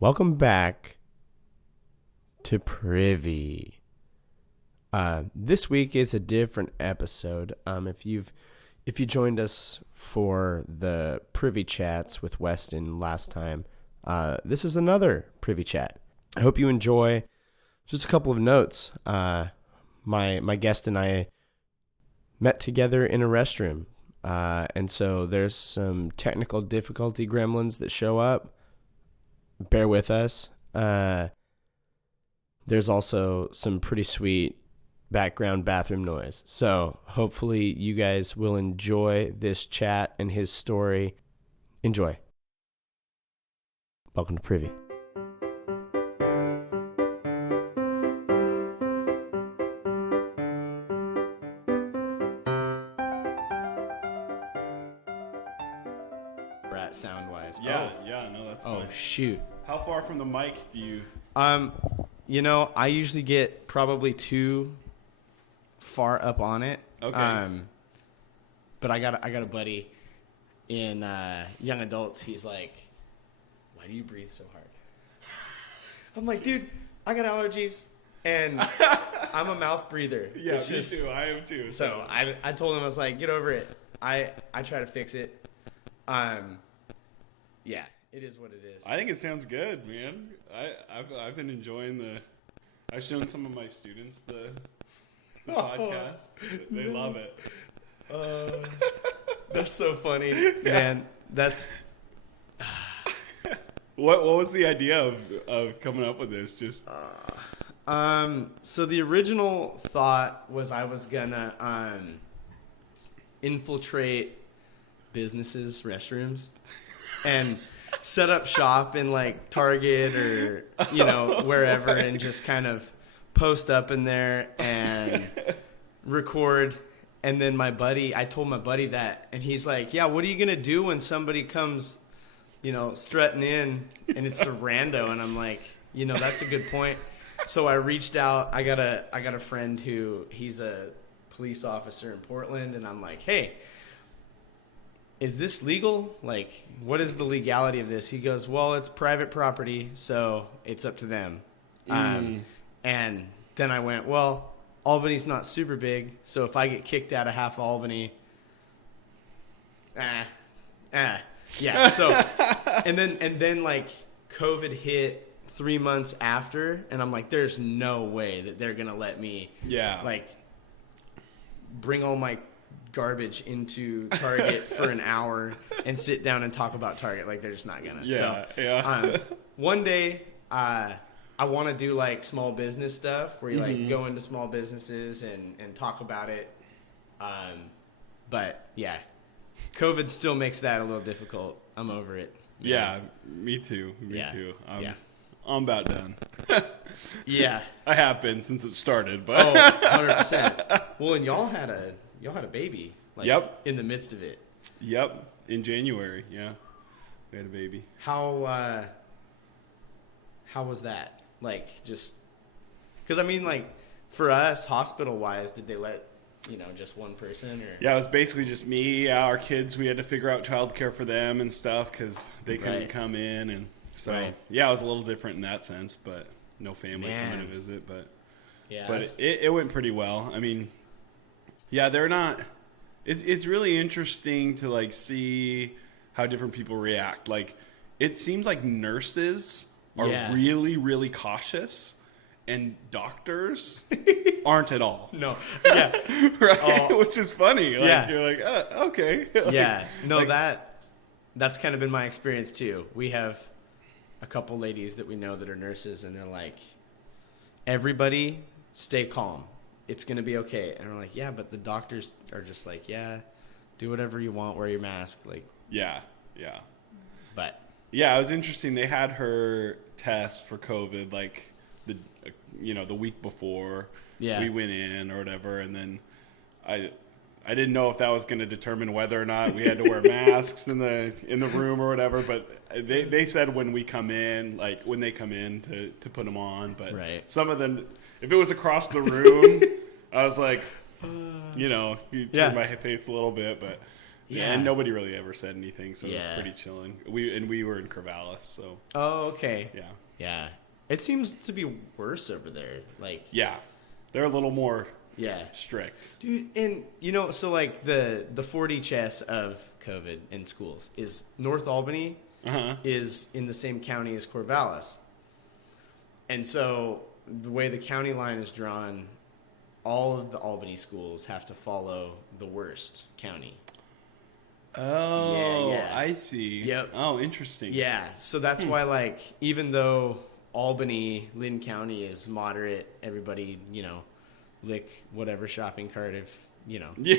Welcome back to Privy. This week is a different episode. If you joined us for the Privy Chats with Weston last time, this is another Privy Chat. I hope you enjoy. Just a couple of notes. My guest and I met together in a restroom, and so there's some technical difficulty gremlins that show up. Bear with us. There's also some pretty sweet background bathroom noise. So hopefully you guys will enjoy this chat and his story. Enjoy. Welcome to Privy. Rat sound wise. No, that's fine. Oh shoot. How far from the mic do you? I usually get probably too far up on it. Okay. But I got a buddy in young adults. He's like, "Why do you breathe so hard?" I'm like, "Dude, I got allergies, and I'm a mouth breather." Yeah, It's me just- too. I am too. So I told him, I was like, "Get over it." I try to fix it. Yeah, it is what it is. I think it sounds good, man. I've been enjoying I've shown some of my students the podcast. They love it. That's so funny, man. That's What was the idea of coming up with this? Just So the original thought was I was gonna infiltrate businesses' restrooms and set up shop in like Target or wherever and just kind of post up in there and record. And then I told my buddy that, and he's like, "Yeah, what are you gonna do when somebody comes, strutting in and it's a rando?" And I'm like, that's a good point. So I reached out. I got a friend he's a police officer in Portland, and I'm like, "Hey, is this legal? Like, what is the legality of this?" He goes, "Well, it's private property, so it's up to them." And then I went, "Well, Albany's not super big, so if I get kicked out of half Albany, yeah." So, and then like COVID hit 3 months after, and I'm like, "There's no way that they're gonna let me, like, bring all my garbage into Target for an hour and sit down and talk about Target. Like, they're just not gonna." One day, I want to do like small business stuff where you like go into small businesses and talk about it. But yeah, COVID still makes that a little difficult. I'm over it. yeah, me too. Me too. I'm about done. Yeah, I have been since it started, but 100%. Well, and y'all had a baby. Like, Yep. In the midst of it. Yep. In January, yeah, we had a baby. How was that? Like, just because I mean, like, for us, hospital wise, did they let just one person or? Yeah, it was basically just me. Our kids, we had to figure out childcare for them and stuff because they couldn't come in, and so yeah, it was a little different in that sense. But no family coming to visit, but it went pretty well. I mean, yeah, they're not. It's really interesting to like see how different people react. Like, it seems like nurses are really, really cautious, and doctors aren't at all. No. Yeah. Right? Which is funny. Like, you're like, okay. Like, yeah. No, like, that's kind of been my experience too. We have a couple ladies that we know that are nurses, and they're like, "Everybody stay calm. It's going to be okay." And we're like, "Yeah, but the doctors are just like, yeah, do whatever you want, wear your mask." Like, yeah. But yeah, it was interesting. They had her test for COVID like the week before we went in or whatever, and then I didn't know if that was going to determine whether or not we had to wear masks in the room or whatever. But they said when they come in to put them on. But some of them, if it was across the room, I was like, you turn my face a little bit, but Yeah, and nobody really ever said anything, so it was pretty chilling. We were in Corvallis, so. Oh, okay. Yeah. Yeah. It seems to be worse over there. Like. Yeah, they're a little more. Strict. Dude, and so like the 4D chess of COVID in schools is North Albany is in the same county as Corvallis. And so the way the county line is drawn, all of the Albany schools have to follow the worst county. Oh, yeah. I see. Yep. Oh, interesting. Yeah. So that's why, like, even though Albany, Lynn County is moderate, everybody, lick whatever shopping cart if Yeah.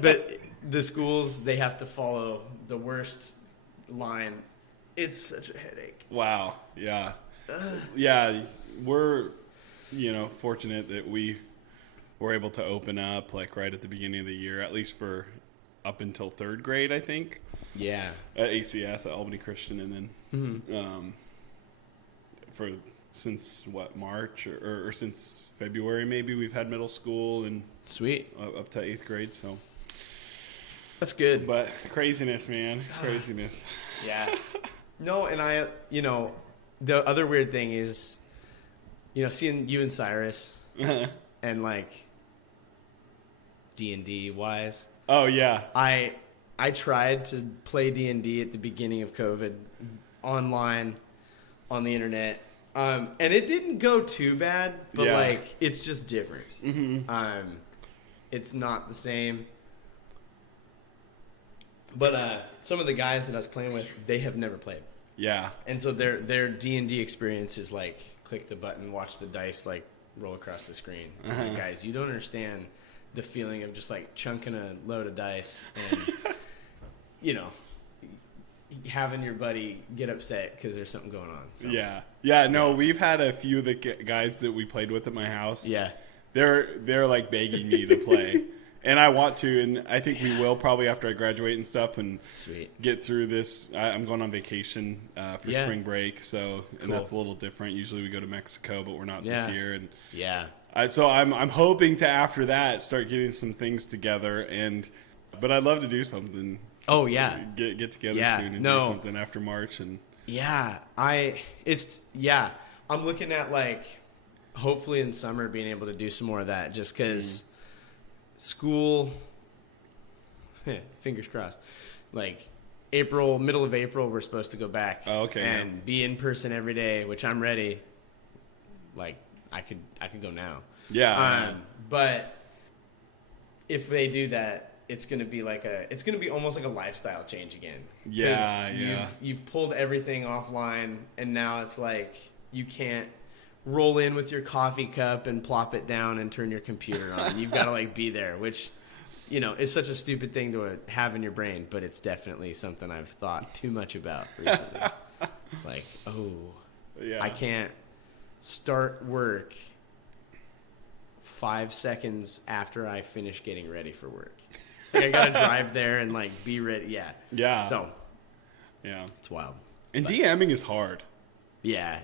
but the schools, they have to follow the worst line. It's such a headache. Wow. Yeah. Yeah, we're fortunate that we were able to open up like right at the beginning of the year, at least for up until 3rd grade, I think. Yeah. At ACS at Albany Christian, and then since March or since February maybe, we've had middle school and sweet up to 8th grade, so that's good. But craziness, man. Craziness. Yeah. No, and I the other weird thing is seeing you and Cyrus and like D&D wise. Oh yeah. I tried to play D&D at the beginning of COVID online on the internet. And it didn't go too bad, but like it's just different. It's not the same. But some of the guys that I was playing with, they have never played. Yeah. And so their D&D experience is like click the button, watch the dice like roll across the screen. Like, guys, you don't understand the feeling of just like chunking a load of dice and having your buddy get upset because there's something going on. So. No, we've had a few of the guys that we played with at my house. They're like begging me to play. And I want to, and I think we will probably after I graduate and stuff and get through this. I'm going on vacation for spring break, and that's a little different. Usually we go to Mexico, but we're not this year. And so I'm hoping to after that start getting some things together, but I'd love to do something. Oh yeah, get together soon and do something after March and. I'm looking at like hopefully in summer being able to do some more of that just because. School, fingers crossed. Like middle of April, we're supposed to go back and be in person every day, which I'm ready. Like I could go now. Yeah. But if they do that, it's gonna be almost like a lifestyle change again. Yeah. You've pulled everything offline, and now it's like you can't roll in with your coffee cup and plop it down and turn your computer on. You've got to like be there, which, is such a stupid thing to have in your brain, but it's definitely something I've thought too much about recently. It's like, I can't start work 5 seconds after I finish getting ready for work. Like I got to drive there and like be ready. Yeah. So, it's wild. And DMing is hard. Yeah.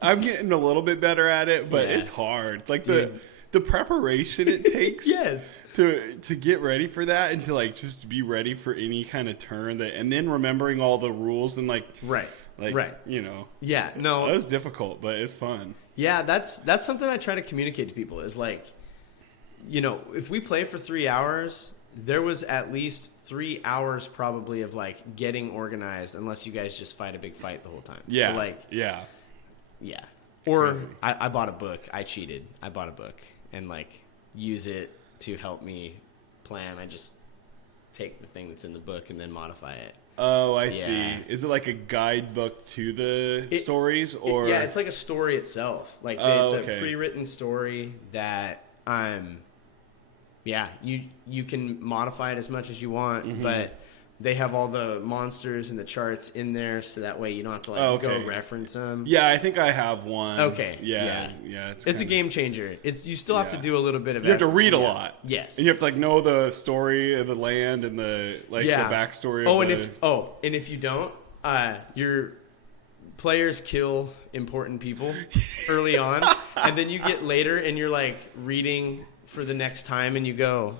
I'm getting a little bit better at it, but it's hard. Like the preparation it takes to get ready for that and to like just be ready for any kind of turn and then remembering all the rules and Right. Yeah, no. That was difficult, but it's fun. Yeah, that's something I try to communicate to people is like, if we play for 3 hours, there was at least 3 hours probably of like getting organized, unless you guys just fight a big fight the whole time. Yeah. But yeah. Or I bought a book. I cheated. I bought a book and like use it to help me plan. I just take the thing that's in the book and then modify it. Oh, I see. Is it like a guidebook to the stories or? It's like a story itself. Like it's a pre-written story that you can modify it as much as you want, but they have all the monsters and the charts in there, so that way you don't have to go reference them. Yeah, I think I have one. Okay. Yeah. It's a game changer. You still have to do a little bit of. You have to read a lot. Yes. And you have to like know the story of the land and the the backstory. And if you don't, your players kill important people early on, and then you get later and you're like reading for the next time and you go,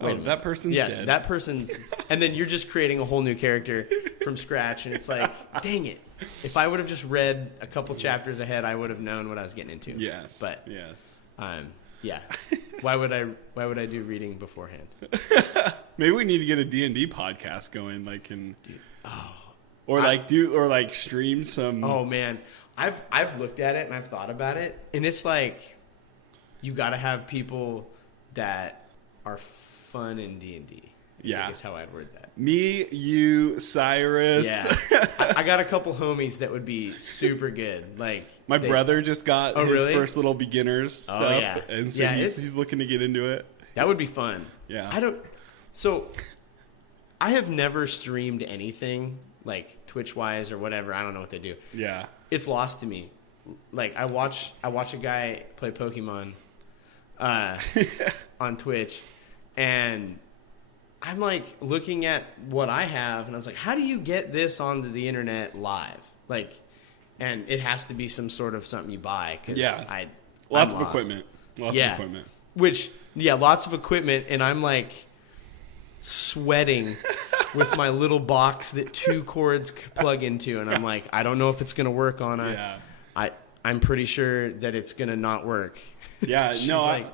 that person's dead. That person's, and then you're just creating a whole new character from scratch, and it's like, dang it! If I would have just read a couple chapters ahead, I would have known what I was getting into. Yes, but yes, yeah. Why would I do reading beforehand? Maybe we need to get a D&D podcast going, or stream some. Oh man, I've looked at it and I've thought about it, and it's like you got to have people that are fun in D&D. Yeah, is how I'd word that. Me, you, Cyrus. Yeah, I got a couple homies that would be super good. Like my brother just got his really? first little beginners stuff, and so he's looking to get into it. That would be fun. Yeah, So I have never streamed anything like Twitch wise or whatever. I don't know what they do. Yeah, it's lost to me. Like I watch a guy play Pokemon on Twitch, and I'm like looking at what I have, and I was like, how do you get this onto the internet live? Like, and it has to be some sort of something you buy. Cause lots of equipment. Lots of equipment. Lots of equipment, and I'm like sweating with my little box that 2 cords plug into, and I'm like, I don't know if it's gonna work on I'm pretty sure that it's gonna not work. Yeah, no,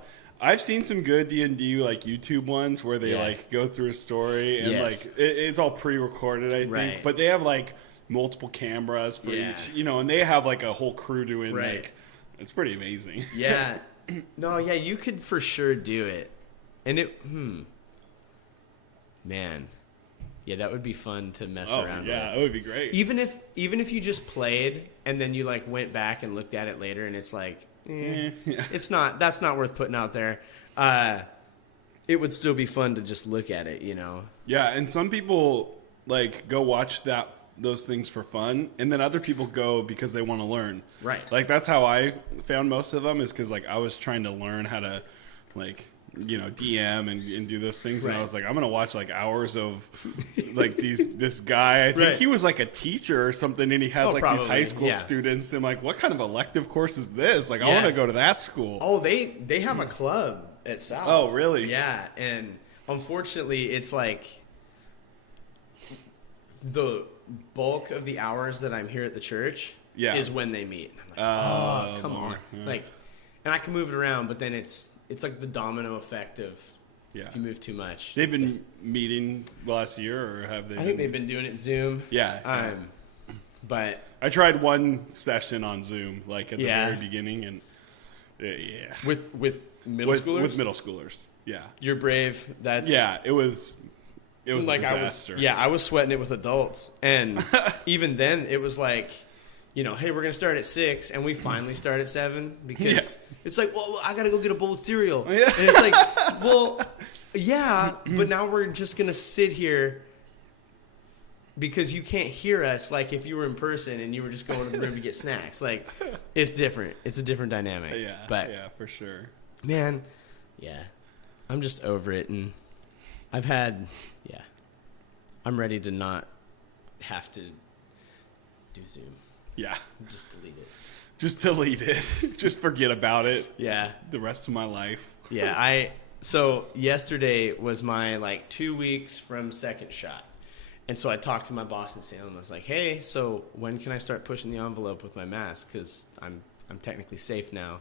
I've seen some good D&D like YouTube ones where they like go through a story and it's all pre-recorded, I think, but they have like multiple cameras for each, and they have like a whole crew doing like, it's pretty amazing. Yeah, no, yeah, you could for sure do it, and man, yeah, that would be fun to mess around with. Yeah, it would be great. Even if you just played and then you like went back and looked at it later and it's like, that's not worth putting out there. It would still be fun to just look at it, Yeah, and some people like go watch those things for fun, and then other people go because they want to learn. Right. Like that's how I found most of them, is because like I was trying to learn how to like DM and do those things, and I was like, I'm gonna watch like hours of like this guy. I think he was like a teacher or something, and he has these high school students. And I'm like, what kind of elective course is this? Like, I want to go to that school. Oh, they have a club at South. Oh, really? Yeah, and unfortunately, it's like the bulk of the hours that I'm here at the church is when they meet. And I'm like, come on, like, and I can move it around, but then it's like the domino effect of if you move too much. They've been meeting last year, or have they? I think they've been doing it Zoom. Yeah. But I tried one session on Zoom, like at the very beginning, and with middle schoolers. With middle schoolers, You're brave. That's it was like a disaster. I was sweating it with adults, and even then it was like, hey, we're gonna start at 6, and we finally start at 7 because it's like, well, I gotta go get a bowl of cereal, and it's like, well, but now we're just gonna sit here because you can't hear us like if you were in person and you were just going to the room to get snacks. Like, it's different. It's a different dynamic. But for sure, man. I'm just over it, and I've had I'm ready to not have to do Zoom. Yeah. Just delete it. Just delete it. Just forget about it. Yeah. The rest of my life. So yesterday was my 2 weeks from second shot. And so I talked to my boss in Salem. I was like, hey, so when can I start pushing the envelope with my mask? Because I'm technically safe now.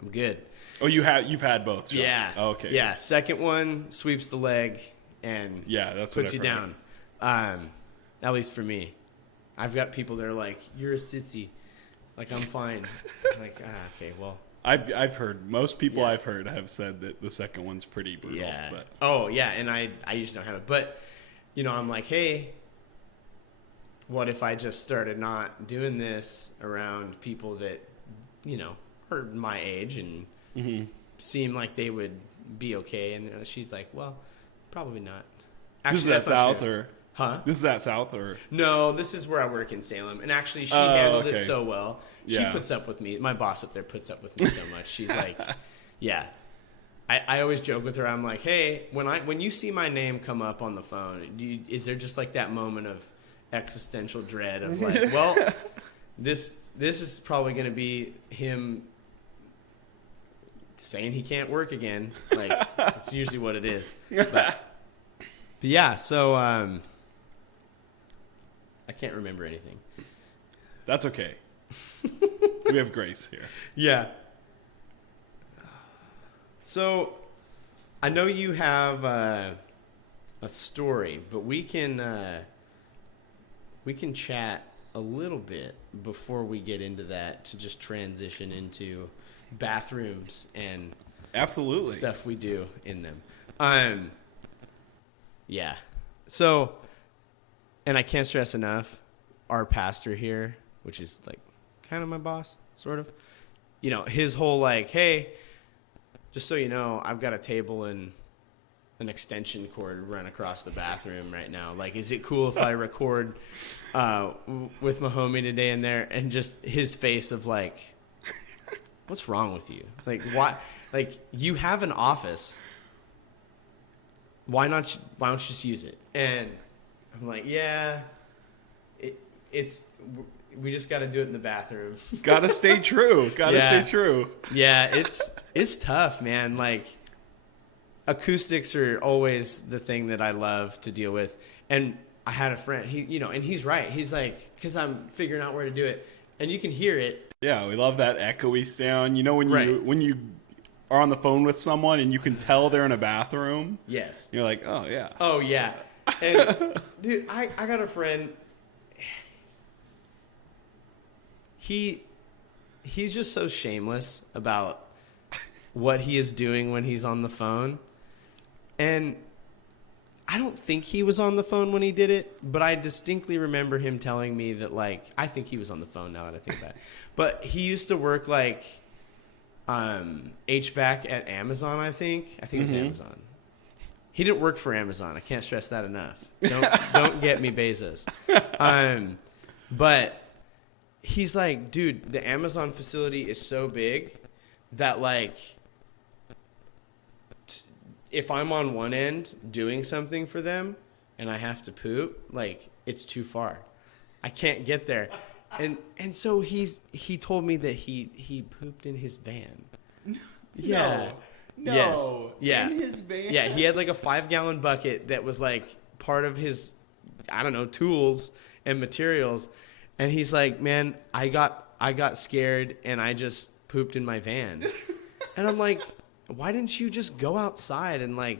I'm good. Oh, you've had both shots? Yeah. Oh, okay. Yeah. Second one sweeps the leg and that's puts you down. At least for me. I've got people that are like, you're a sissy. Like, I'm fine. I'm like, okay, well. I've heard, most people I've heard have said that the second one's pretty brutal. Yeah. But. Oh, yeah, and I usually don't have it. But, I'm like, hey, what if I just started not doing this around people that, are my age and seem like they would be okay? And she's like, well, probably not. Actually, this is at South or... Huh? This is at South or? No, this is where I work in Salem. And actually, she handled it so well. She puts up with me. My boss up there puts up with me so much. She's like, I always joke with her. I'm like, hey, when you see my name come up on the phone, is there just like that moment of existential dread of like, well, this is probably going to be him saying he can't work again. Like, that's usually what it is. But yeah, so I can't remember anything. That's okay. We have grace here. Yeah. So I know you have a story, but we can chat a little bit before we get into that to just transition into bathrooms and absolutely stuff we do in them. Yeah. So, and I can't stress enough, our pastor here, which is like kind of my boss, sort of, you know, his whole like, hey, just so you know, I've got a table and an extension cord run across the bathroom right now. Like, is it cool if I record with my homie today in there? And just his face of like, what's wrong with you? Like, why? Like, you have an office. Why don't you just use it? And I'm like, yeah, we just got to do it in the bathroom. Gotta stay true. Stay true. Yeah, it's tough, man. Like, acoustics are always the thing that I love to deal with. And I had a friend, and he's right. He's like, because I'm figuring out where to do it, and you can hear it. Yeah, we love that echoey sound. You know, when you are on the phone with someone and you can tell they're in a bathroom. Yes. You're like, oh yeah. Oh yeah. And dude, I got a friend. He's just so shameless about what he is doing when he's on the phone. And I don't think he was on the phone when he did it, but I distinctly remember him telling me that, like, I think he was on the phone now that I think about it. But he used to work like HVAC at Amazon, I think. I think it was Amazon. He didn't work for Amazon. I can't stress that enough. Don't get me Bezos. But he's like, dude, the Amazon facility is so big that, like, if I'm on one end doing something for them and I have to poop, like, it's too far. I can't get there. And so he told me that he pooped in his van. Yeah. No. Yes. Yeah. In his van? Yeah, he had like a 5-gallon bucket that was like part of his, I don't know, tools and materials. And he's like, man, I got scared and I just pooped in my van. And I'm like, why didn't you just go outside and, like,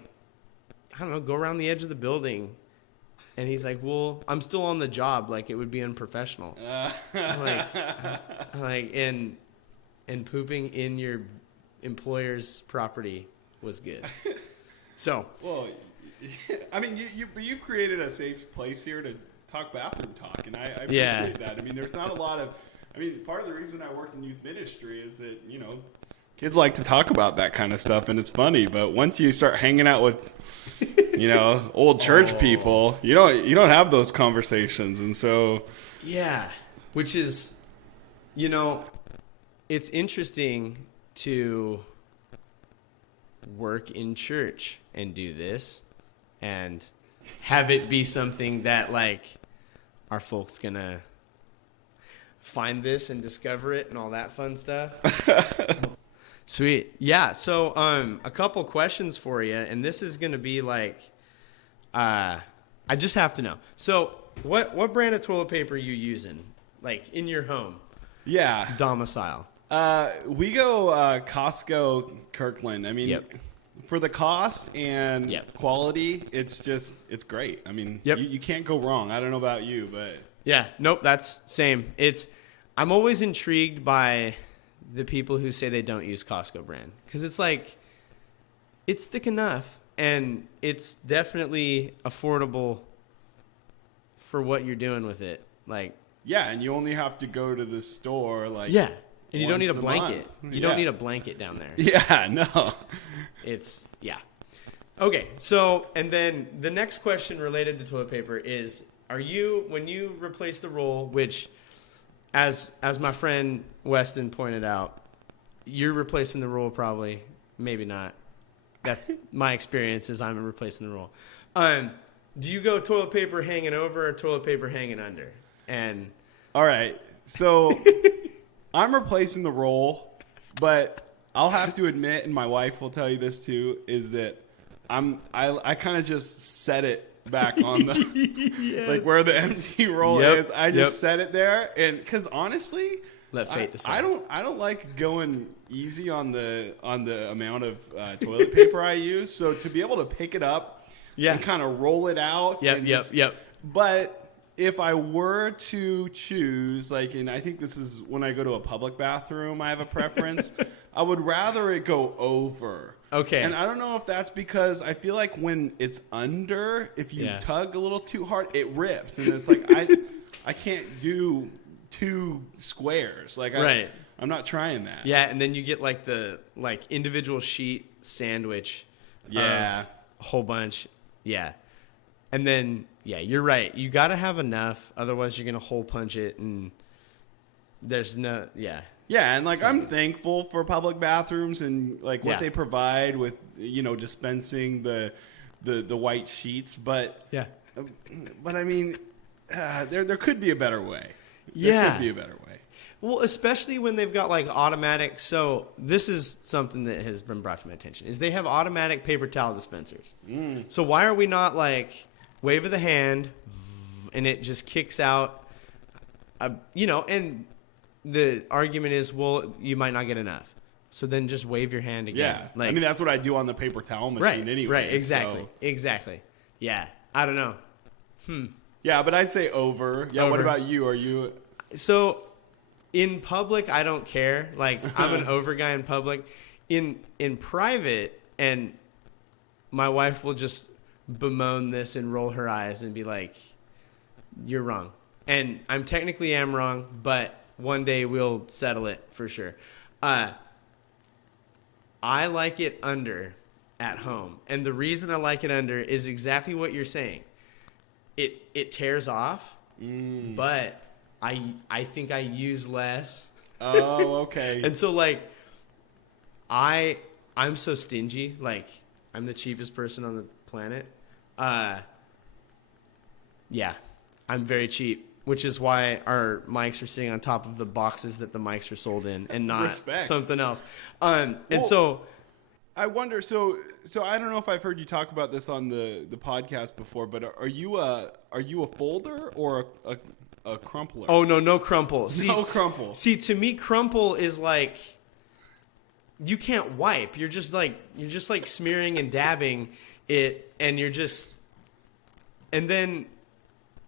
I don't know, go around the edge of the building? And he's like, well, I'm still on the job. Like, it would be unprofessional. Like, and pooping in your employer's property was good. So. Well, I mean, you've created a safe place here to talk bathroom talk, and I appreciate that. I mean, there's not a lot of, part of the reason I work in youth ministry is that, you know, kids like to talk about that kind of stuff, and it's funny. But once you start hanging out with, you know, old church people, you don't have those conversations, and so which is, you know, it's interesting to work in church and do this, and have it be something that, like, are folks gonna find this and discover it and all that fun stuff. Sweet. Yeah. So, a couple questions for you, and this is going to be like, I just have to know. So what brand of toilet paper are you using, like, in your home? Yeah. Domicile. We go, Costco Kirkland. I mean, for the cost and quality, it's great. I mean, you can't go wrong. I don't know about you, but yeah, nope. That's same. I'm always intrigued by the people who say they don't use Costco brand, because it's like, it's thick enough and it's definitely affordable for what you're doing with it. Like, yeah, and you only have to go to the store, like, and you don't need a blanket. You don't need a blanket down there. Yeah, no. It's okay. So, and then the next question related to toilet paper is, when you replace the roll, which, as my friend Weston pointed out, you're replacing the roll probably, maybe not. That's my experience, is I'm replacing the roll. Do you go toilet paper hanging over or toilet paper hanging under? And all right, so I'm replacing the roll, but I'll have to admit, and my wife will tell you this too, is that I kind of just set it back on the Yes. like where the empty roll is. I just set it there, and because honestly, let fate decide. I don't like going easy on the amount of toilet paper I use. So to be able to pick it up and kind of roll it out. Yep. But if I were to choose, like, and I think this is when I go to a public bathroom, I have a preference. I would rather it go over. Okay. And I don't know if that's because I feel like when it's under, if you tug a little too hard, it rips. And it's like, I can't do 2 squares. Like, I'm not trying that. Yeah, and then you get like the individual sheet sandwich. Yeah. A whole bunch. Yeah. And then, you're right. You got to have enough. Otherwise, you're going to hole punch it. And there's no, Yeah, and like I'm thankful for public bathrooms and like what they provide with, dispensing the white sheets. But, I mean, there could be a better way. There could be a better way. Well, especially when they've got like automatic. So this is something that has been brought to my attention is they have automatic paper towel dispensers. So why are we not like wave of the hand and it just kicks out, and the argument is, well, you might not get enough. So then just wave your hand again. Yeah. I mean, that's what I do on the paper towel machine anyway. Right. Exactly. Yeah. I don't know. Yeah, but I'd say over. Yeah. Over. What about you? Are you? So in public, I don't care. Like I'm an over guy in public. In private, and my wife will just bemoan this and roll her eyes and be like, you're wrong. And I'm technically am wrong, but one day we'll settle it for sure. I like it under at home. And the reason I like it under is exactly what you're saying. It tears off, but I think I use less. Oh, okay. And so like I'm so stingy, like I'm the cheapest person on the planet. I'm very cheap. Which is why our mics are sitting on top of the boxes that the mics are sold in, and not something else. So I wonder. So I don't know if I've heard you talk about this on the podcast before, but are you a folder or a crumpler? Oh no crumple. No crumple. See, to me, crumple is like you can't wipe. You're just like smearing and dabbing it, and then.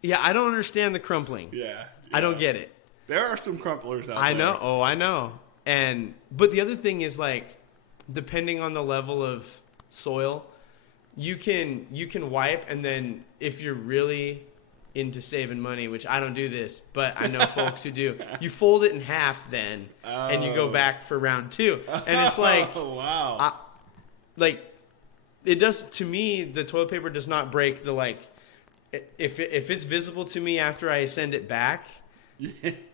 Yeah, I don't understand the crumpling. Yeah. I don't get it. There are some crumplers out there. I know. Oh, I know. But the other thing is like, depending on the level of soil, you can wipe, and then if you're really into saving money, which I don't do this, but I know folks who do, you fold it in half then, and you go back for round 2. And it's like, wow. It does, to me, the toilet paper does not break the like, if it's visible to me after I send it back,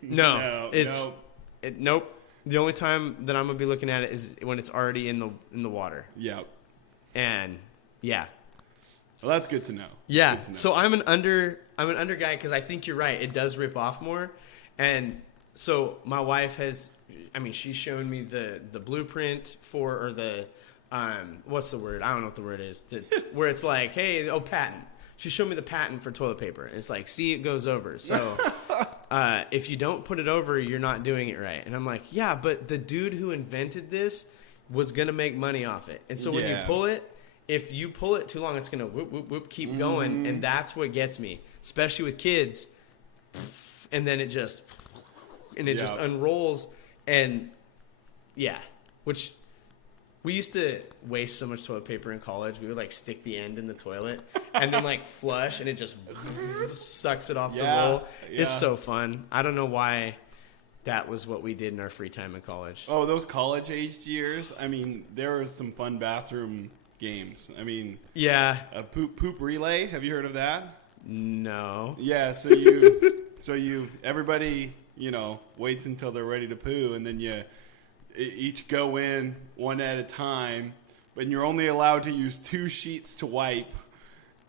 nope. The only time that I'm gonna be looking at it is when it's already in the water. Yep. And yeah. Well, that's good to know. Yeah. To know. So I'm an under guy because I think you're right. It does rip off more, and so my wife she's shown me the blueprint or the what's the word? I don't know what the word is. Where it's like, hey, patent. She showed me the patent for toilet paper. It's like, see, it goes over. So if you don't put it over, you're not doing it right. And I'm like, yeah, but the dude who invented this was going to make money off it. And so when you pull it, if you pull it too long, it's going to whoop, whoop, whoop, keep going. And that's what gets me, especially with kids. And then it just unrolls. And yeah, which... We used to waste so much toilet paper in college. We would like stick the end in the toilet and then like flush, and it just sucks it off the roll. Yeah. It's so fun. I don't know why that was what we did in our free time in college. Oh, those college aged years. I mean, there were some fun bathroom games. I mean, a poop relay. Have you heard of that? No. Yeah. So everybody, waits until they're ready to poo, and then you each go in one at a time, but you're only allowed to use 2 sheets to wipe,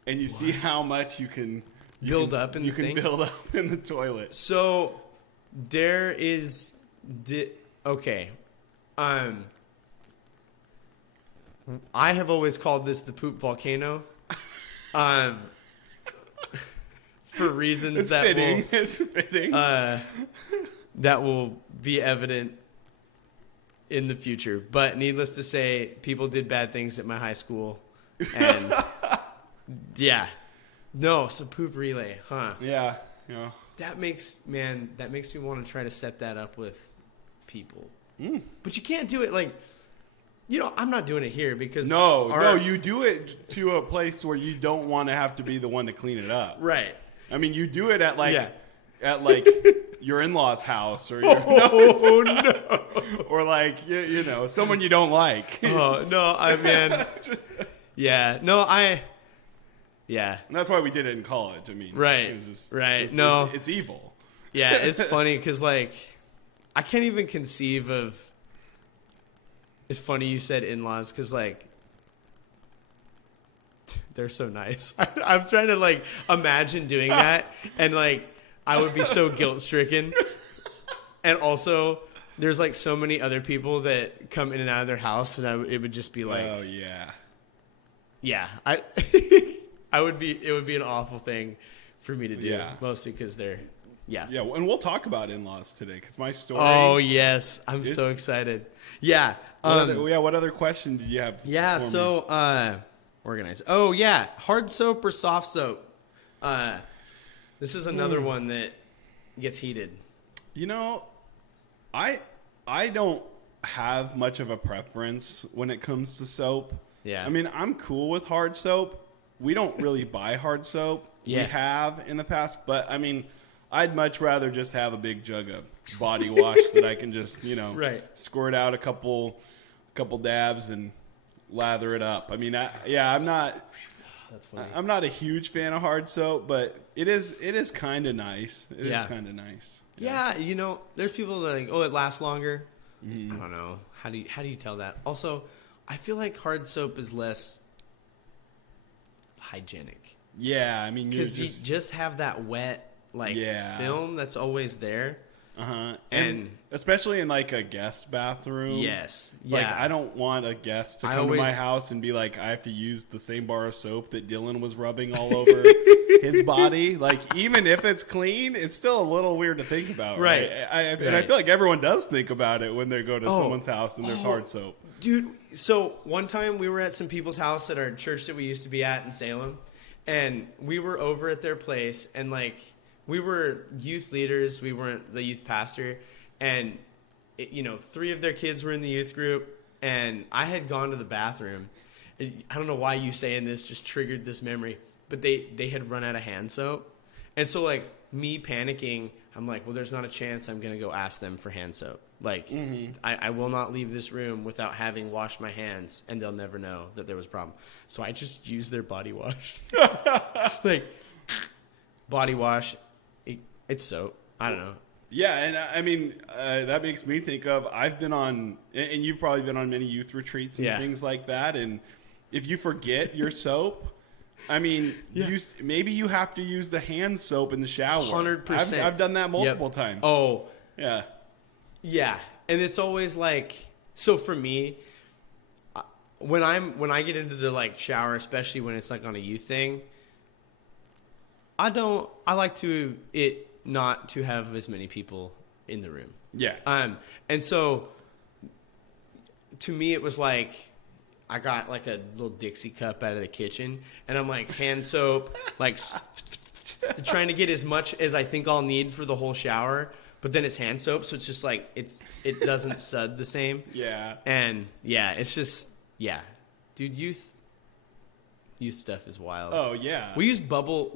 and you see how much you can build up in the toilet. So there is I have always called this the poop volcano. For reasons It's fitting. That will be evident in the future. But needless to say, people did bad things at my high school. And yeah. No, so poop relay, huh? Yeah. That makes me want to try to set that up with people. But you can't do it like, I'm not doing it here because no, you do it to a place where you don't want to have to be the one to clean it up. Right. I mean, you do it at your in-laws' house or or like someone you don't like. Oh no, yeah. And that's why we did it in college. I mean, right, it's evil. Yeah, it's funny because like I can't even conceive of. It's funny you said in-laws because like they're so nice. I'm trying to like imagine doing that and like I would be so guilt-stricken. And also there's like so many other people that come in and out of their house and it would just be like, oh yeah. Yeah, it would be an awful thing for me to do, mostly because they're, yeah, and we'll talk about in-laws today because my story. Oh yes, I'm so excited. Yeah. What other question did you have? Yeah. So organized. Oh yeah, hard soap or soft soap? This is another one that gets heated. I don't have much of a preference when it comes to soap. Yeah. I mean, I'm cool with hard soap. We don't really buy hard soap. Yeah. We have in the past, but I mean, I'd much rather just have a big jug of body wash that I can just, squirt out a couple dabs and lather it up. I mean, I'm not. That's funny. I'm not a huge fan of hard soap, but it is kind of nice. It is kind of nice. Yeah, there's people that are like, oh, it lasts longer. I don't know. How do you tell that? Also, I feel like hard soap is less hygienic. Yeah, I mean, because you just have that wet film that's always there. And especially in like a guest bathroom. Yes. Like I don't want a guest to come to my house and be like, I have to use the same bar of soap that Dylan was rubbing all over his body. Like even if it's clean, it's still a little weird to think about. Right. And I feel like everyone does think about it when they go to someone's house and there's hard soap. Dude, so one time we were at some people's house at our church that we used to be at in Salem, and we were over at their place, and like we were youth leaders. We weren't the youth pastor. And, 3 of their kids were in the youth group. And I had gone to the bathroom. I don't know why you saying this just triggered this memory. But they had run out of hand soap. And so, like, me panicking, I'm like, well, there's not a chance I'm going to go ask them for hand soap. Like, I will not leave this room without having washed my hands. And they'll never know that there was a problem. So I just used their body wash. Like, body wash. It's soap. I don't know. Yeah, and I mean, that makes me think of, I've been on, and you've probably been on many youth retreats and things like that, and if you forget your soap, I mean, maybe you have to use the hand soap in the shower. 100%. I've done that multiple times. Oh. Yeah. Yeah, and it's always like, so for me, when I get into the like shower, especially when it's like on a youth thing, I like not to have as many people in the room. Yeah. And so to me it was like I got like a little Dixie cup out of the kitchen and I'm like hand soap, like trying to get as much as I think I'll need for the whole shower, but then it's hand soap, so it's just like it doesn't sud the same. Yeah. And yeah, it's just dude, youth stuff is wild. Oh yeah. We used bubble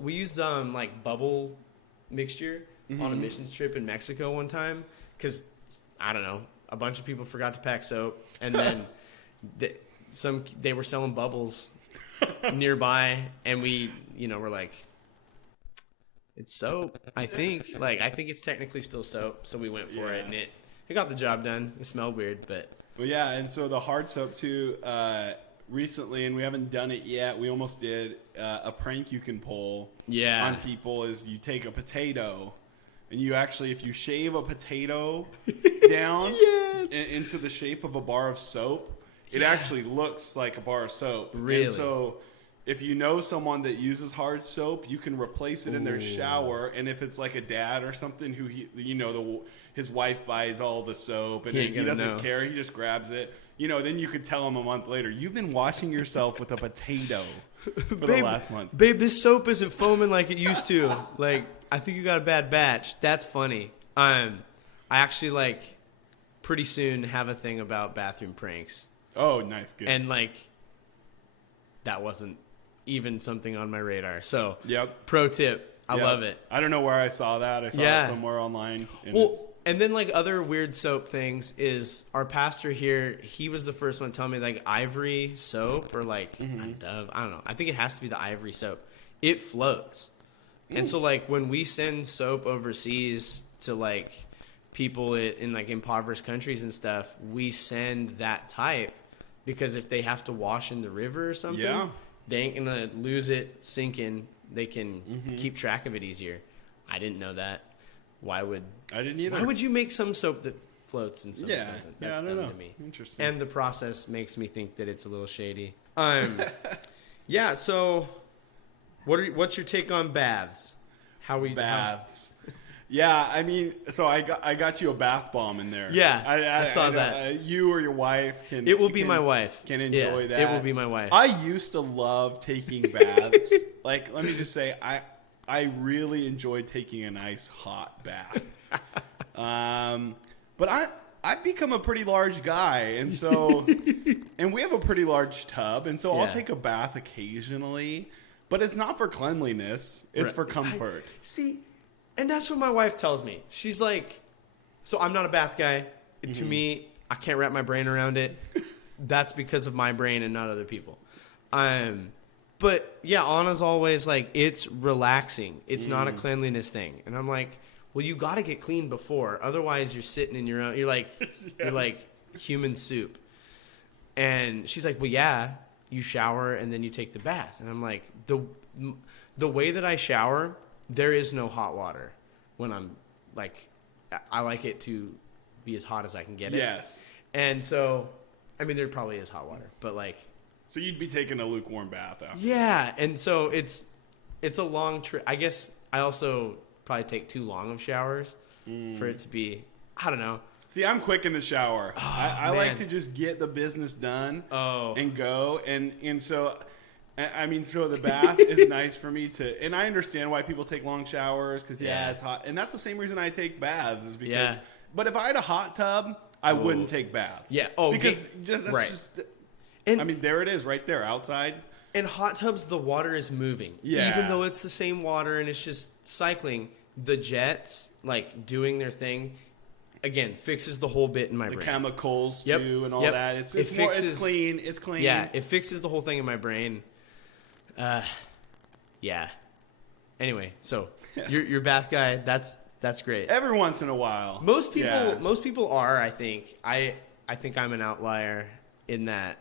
mixture on a missions trip in Mexico one time because I don't know, a bunch of people forgot to pack soap, and then they were selling bubbles nearby, and we we're like, it's soap. I think it's technically still soap, so we went for it, and it got the job done. It smelled weird, but yeah, and so the hard soap too. Recently, and we haven't done it yet. We almost did a prank you can pull on people. Is you take a potato and you actually, if you shave a potato down into the shape of a bar of soap, It actually looks like a bar of soap. Really? And so if you know someone that uses hard soap, you can replace it in their shower. And if it's like a dad or something who his wife buys all the soap and he doesn't care, he just grabs it. Then you could tell him a month later, you've been washing yourself with a potato for the last month. Babe, this soap isn't foaming like it used to. Like, I think you got a bad batch. That's funny. I actually pretty soon have a thing about bathroom pranks. Oh, nice. Good. And that wasn't even something on my radar. So, yep. Pro tip. I love it. I don't know where I saw that. I saw it somewhere online. And then other weird soap things is our pastor here, he was the first one to tell me ivory soap or Dove. I don't know. I think it has to be the ivory soap. It floats. Ooh. And so when we send soap overseas to people in impoverished countries and stuff, we send that type because if they have to wash in the river or something, they ain't going to lose it sinking. They can keep track of it easier. I didn't know that. I didn't either. Why would you make some soap that floats and some that doesn't? That's dumb to me. Interesting. And the process makes me think that it's a little shady. So what's your take on baths? Baths? Yeah, I mean, so I got you a bath bomb in there. Yeah, I saw that. You or your wife can. It will be my wife. Can enjoy that. It will be my wife. I used to love taking baths. Let me just say, I really enjoyed taking a nice hot bath. But I've become a pretty large guy, and so, and we have a pretty large tub, and so I'll take a bath occasionally, but it's not for cleanliness; it's for comfort. See. And that's what my wife tells me. She's like, so I'm not a bath guy. To me, I can't wrap my brain around it. That's because of my brain and not other people. But yeah, Anna's always it's relaxing. It's not a cleanliness thing. And I'm like, well, you got to get clean before. Otherwise, you're sitting in your own, you're like human soup. And she's like, well, yeah, you shower and then you take the bath. And I'm like, the way that I shower, there is no hot water when I'm I like it to be as hot as I can get it. Yes. And so, I mean, there probably is hot water, but so you'd be taking a lukewarm bath after. Yeah. And so it's a long trip. I guess I also probably take too long of showers for it to be, I don't know. See, I'm quick in the shower. I like to just get the business done and go. And so... I mean, so the bath is nice for me to, and I understand why people take long showers because it's hot, and that's the same reason I take baths is because. But if I had a hot tub, I wouldn't take baths. Yeah. Because and I mean, there it is, right there, outside. In hot tubs, the water is moving. Yeah. Even though it's the same water and it's just cycling, the jets doing their thing. Again, fixes the whole bit in my brain. The chemicals too, and all that. It's clean. It's clean. Yeah, it fixes the whole thing in my brain. Yeah. Anyway, so your bath guy, that's great. Every once in a while. Most people are, I think. I think I'm an outlier in that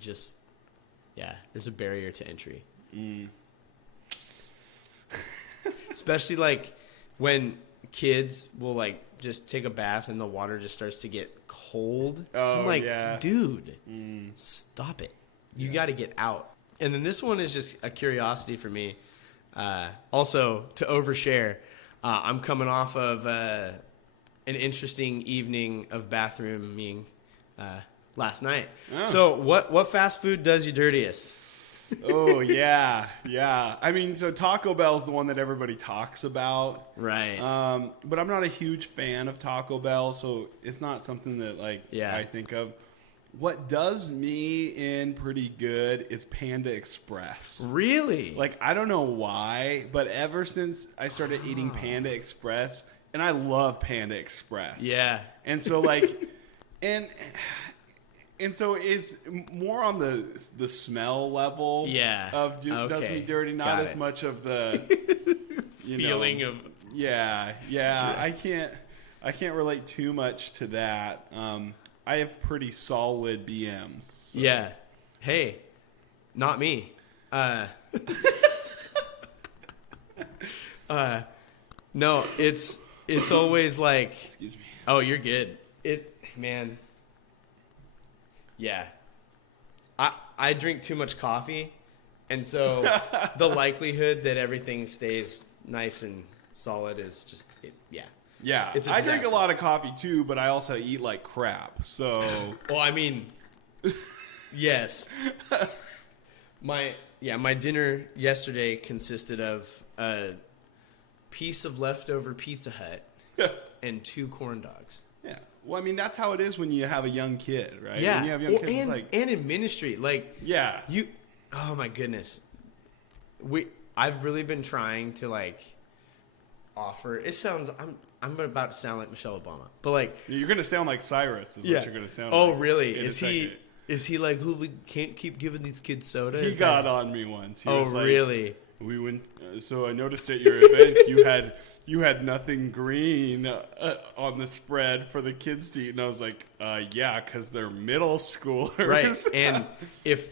there's a barrier to entry. Especially when kids will just take a bath and the water just starts to get cold. Oh, I'm dude, stop it. You got to get out. And then this one is just a curiosity for me. Also, to overshare, I'm coming off of an interesting evening of bathrooming last night. Oh. So what fast food does you dirtiest? Oh, yeah. I mean, so Taco Bell's the one that everybody talks about. Right. But I'm not a huge fan of Taco Bell, so it's not something that I think of. What does me in pretty good is Panda Express. Really? I don't know why, but ever since I started eating Panda Express, and I love Panda Express. Yeah. And so and so it's more on the smell level. Yeah. Of does me dirty, not as much of the feeling of. Yeah. I can't relate too much to that. I have pretty solid BMs. So. Yeah. Hey, not me. No, it's always Excuse me. Oh, you're good. Man. Yeah. I drink too much coffee, and so the likelihood that everything stays nice and solid is just, yeah. Yeah, It's a I drink a disaster. lot of coffee too, but I also eat like crap. So, Well, I mean, yes. My dinner yesterday consisted of a piece of leftover Pizza Hut and 2 corn dogs. yeah. Well, I mean, that's how it is when you have a young kid, right? Yeah. When you have young kids, it's like, and in ministry, like, yeah. oh my goodness. I've really been trying to like offer, I'm about to sound like Michelle Obama, but like, You're going to sound like Cyrus is what you're going to sound oh like. really? in a second. Is he like, who, we can't keep giving these kids soda? He got on me once. He Oh was like, really? We went. So I noticed at your event you had nothing green on the spread for the kids to eat, and I was like, yeah, because they're middle schoolers, Right. And if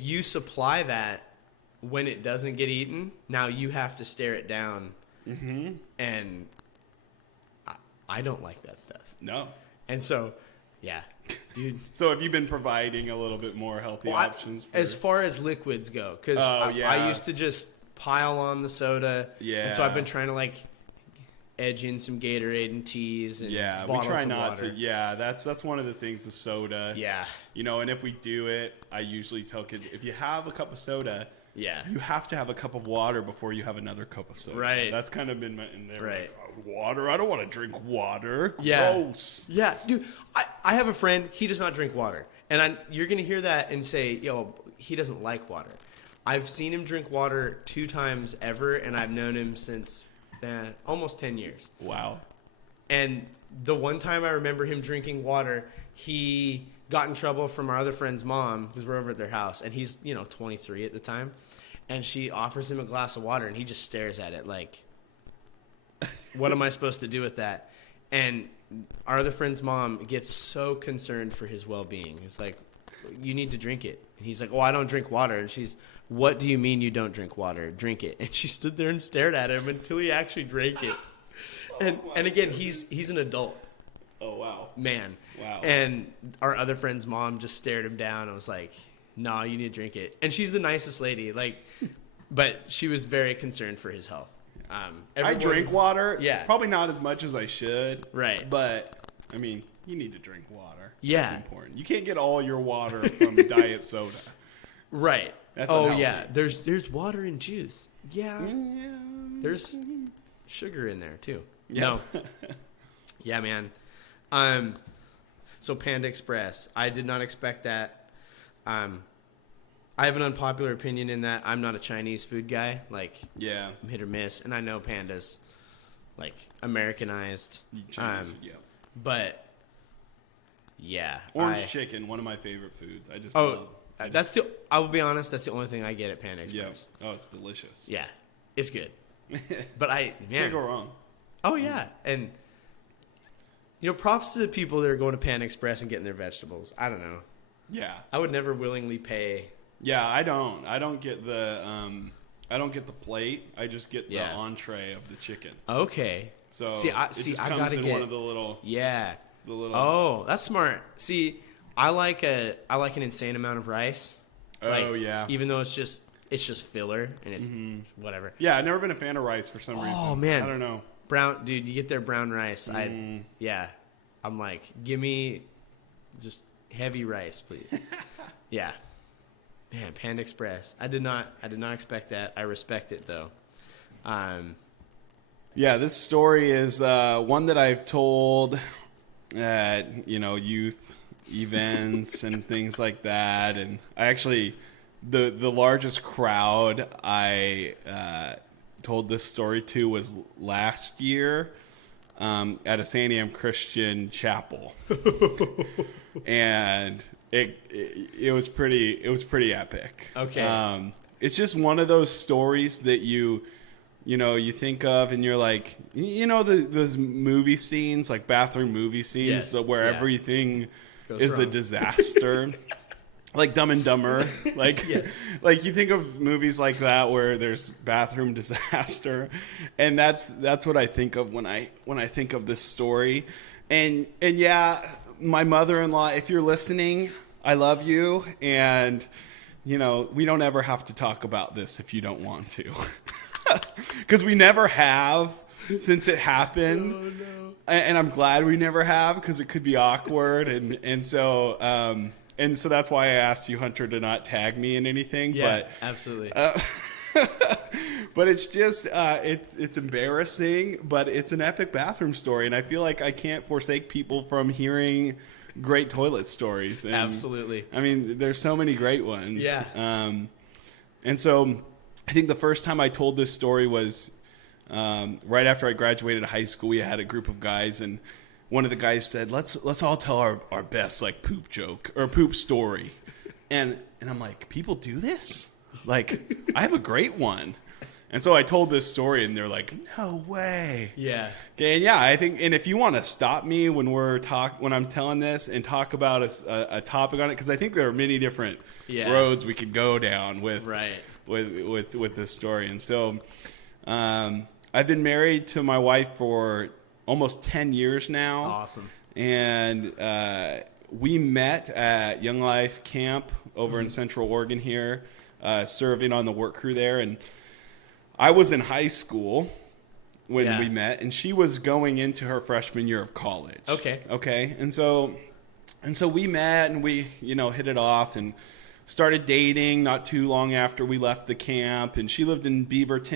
you supply that when it doesn't get eaten, now you have to stare it down. Mm-hmm. And I don't like that stuff. No. And so, yeah, dude. So have you been providing a little bit more healthy options? As far as liquids go, because I used to just pile on the soda. Yeah. And so I've been trying to like edge in some Gatorade and teas and Yeah, we bottles try of not water. to. Yeah, that's one of the things. The soda. Yeah. You know, and if we do it, I usually tell kids, if you have a cup of soda, Yeah. you have to have a cup of water before you have another cup of soda. Right. That's kind of been in there. Right. Like, water? I don't want to drink water. Yeah. Gross. Yeah, dude. I have a friend. He does not drink water, and you're gonna hear that and say, "Yo, he doesn't like water." I've seen him drink water 2 times ever, and I've known him since almost 10 years. Wow. And the one time I remember him drinking water, he got in trouble from our other friend's mom, because we're over at their house, and he's 23 at the time, and she offers him a glass of water, and he just stares at it like, what am I supposed to do with that? And our other friend's mom gets so concerned for his well-being. It's like, you need to drink it. And he's like, oh, I don't drink water. And she's, what do you mean you don't drink water? Drink it. And she stood there and stared at him until he actually drank it. And again, he's an adult. Oh, wow. Man. Wow. And our other friend's mom just stared him down and was like, no, you need to drink it. And she's the nicest lady. Like, but she was very concerned for his health. I drink water. Yeah. Probably not as much as I should. Right. But, I mean, you need to drink water. Yeah. That's important. You can't get all your water from diet soda. Right. That's oh, unhealthy. yeah. There's water in juice. Yeah. There's sugar in there, too. Yeah. No. Yeah, man. So Panda Express. I did not expect that. I have an unpopular opinion in that I'm not a Chinese food guy. Like, Yeah. I'm hit or miss, and I know Panda's like Americanized. Chinese food, yeah. But yeah, Orange chicken, one of my favorite foods. I just Oh, love. I will be honest. That's the only thing I get at Panda Yeah. Express. Oh, it's delicious. Yeah, it's good. But Can't go wrong. Oh yeah, and props to the people that are going to Panda Express and getting their vegetables. I don't know. Yeah. I would never willingly pay. Yeah, I don't. I don't get the plate. I just get the entree of the chicken. Okay. So see, I it just I comes gotta in get one of the little. Yeah. The little. Oh, that's smart. See, I like an insane amount of rice. Oh, yeah. Even though it's just filler and it's whatever. Yeah, I've never been a fan of rice for some reason. Oh man, I don't know. Brown dude, you get their brown rice. I'm like, give me just heavy rice, please. Yeah. Man, Panda Express. I did not expect that. I respect it though. Yeah, this story is one that I've told at youth events and things like that, and I actually the largest crowd I told this story to was last year at a St. Anne Christian chapel, and it was pretty epic. Okay. It's just one of those stories that you think of and you're like, those movie scenes, like bathroom movie scenes, Yes. where Yeah. everything Goes is a wrong. disaster. Like Dumb and Dumber. Like, Yes. like you think of movies like that where there's bathroom disaster, and that's what I think of when I think of this story. And yeah, my mother-in-law, if you're listening, I love you, and we don't ever have to talk about this if you don't want to, because we never have since it happened. Oh, no. And I'm glad we never have, because it could be awkward, and so that's why I asked you, Hunter, to not tag me in anything. Yeah, but absolutely. But it's just it's embarrassing, but it's an epic bathroom story, and I feel like I can't forsake people from hearing great toilet stories. And, absolutely. I mean, there's so many great ones. Yeah. And so I think the first time I told this story was right after I graduated high school. We had a group of guys, and one of the guys said, let's all tell our best like poop joke or poop story. And I'm like, people do this? Like, I have a great one. And so I told this story, and they're like, no way. Yeah. Okay, and yeah, I think, and if you want to stop me when I'm telling this and talk about a topic on it, because I think there are many different roads we could go down with this story. And so I've been married to my wife for almost 10 years now. Awesome. And we met at Young Life Camp over in Central Oregon here, serving on the work crew there. And I was in high school when we met, and she was going into her freshman year of college. Okay. And so we met, and we, hit it off and started dating not too long after we left the camp. And she lived in Beaverton,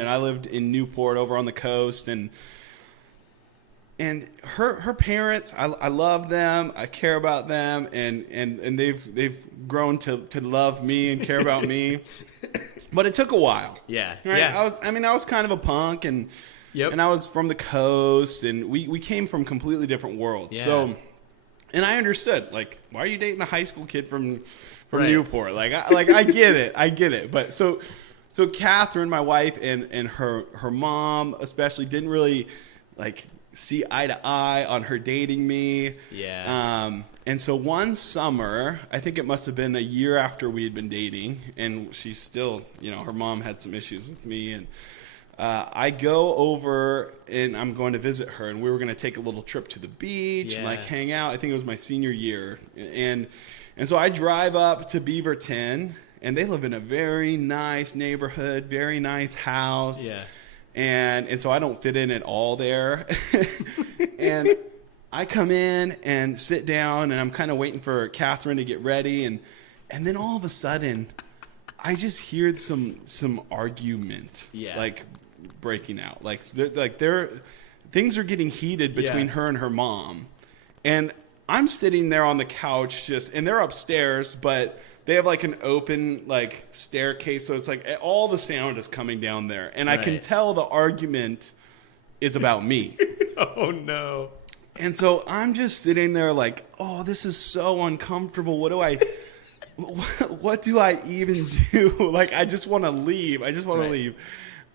and I lived in Newport over on the coast. And her parents, I love them, I care about them, and they've grown to love me and care about me. But it took a while. Yeah. Right? Yeah. I was kind of a punk, and I was from the coast, and we came from completely different worlds. Yeah. So, and I understood, like, why are you dating a high school kid from Newport? Like I get it. But so Catherine, my wife, and her mom especially didn't really like see eye to eye on her dating me. Yeah. And so one summer, I think it must have been a year after we had been dating, and she's still, her mom had some issues with me, and I go over and I'm going to visit her, and we were going to take a little trip to the beach and like hang out. I think it was my senior year, and so I drive up to Beaverton, and they live in a very nice neighborhood, very nice house. Yeah. And so I don't fit in at all there. And I come in and sit down, and I'm kind of waiting for Catherine to get ready. And then all of a sudden, I just hear some argument, like breaking out. Like things are getting heated between her and her mom. And I'm sitting there on the couch and they're upstairs, but they have like an open like staircase, so it's like all the sound is coming down there, and I can tell the argument is about me. Oh no. And so I'm just sitting there like, oh, this is so uncomfortable. What do I even do? Like, I just want to leave. To leave.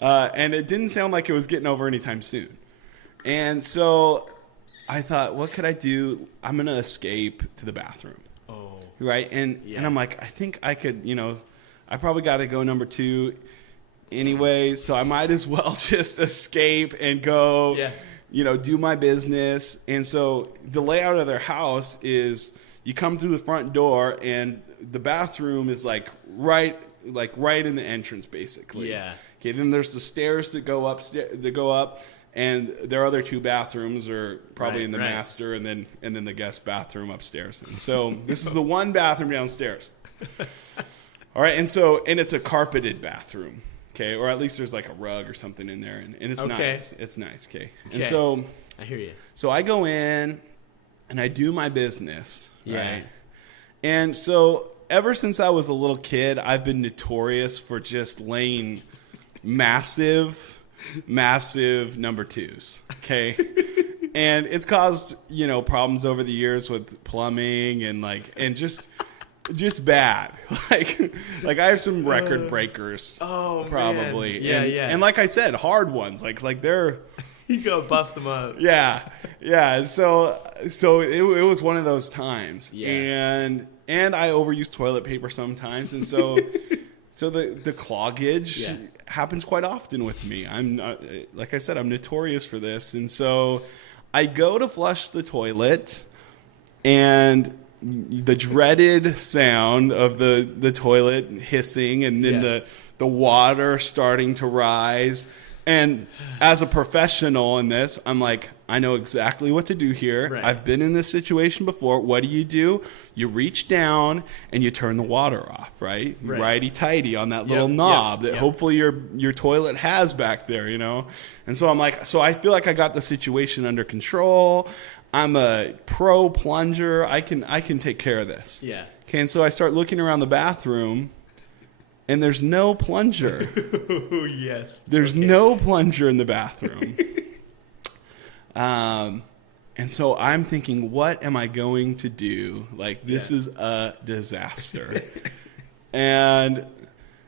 And it didn't sound like it was getting over anytime soon. And so I thought, what could I do? I'm going to escape to the bathroom. Oh. Right? And I'm like, I think I could, I probably got to go number 2 anyway, so I might as well just escape and go, do my business. And so the layout of their house is you come through the front door, and the bathroom is like right in the entrance, basically. Yeah. Okay, then there's the stairs that go up, and their other 2 bathrooms are probably in the master, and then the guest bathroom upstairs. And so this is the one bathroom downstairs. All right, and it's a carpeted bathroom, okay, or at least there's like a rug or something in there, and it's nice. It's nice, okay. And so I hear you. So I go in and I do my business, right? And so ever since I was a little kid, I've been notorious for just laying massive number 2s, okay? And it's caused, problems over the years with plumbing and just bad. Like I have some record breakers. Oh, probably. Man. And like I said, hard ones. Like they're you go bust them up. Yeah. So it was one of those times. Yeah. And I overuse toilet paper sometimes, and so the cloggage happens quite often with me. I'm like I said, I'm notorious for this, and so I go to flush the toilet, and the dreaded sound of the toilet hissing, and then the water starting to rise. And as a professional in this, I'm like, I know exactly what to do here. Right. I've been in this situation before. What do? You reach down and you turn the water off, right? Righty-tighty on that little knob that hopefully your toilet has back there, you know? And so I'm like, so I feel like I got the situation under control. I'm a pro plunger. I can take care of this. Yeah. Okay, and so I start looking around the bathroom, and there's no plunger. Oh, yes. There's no plunger in the bathroom. And so I'm thinking, what am I going to do? Like, this is a disaster. And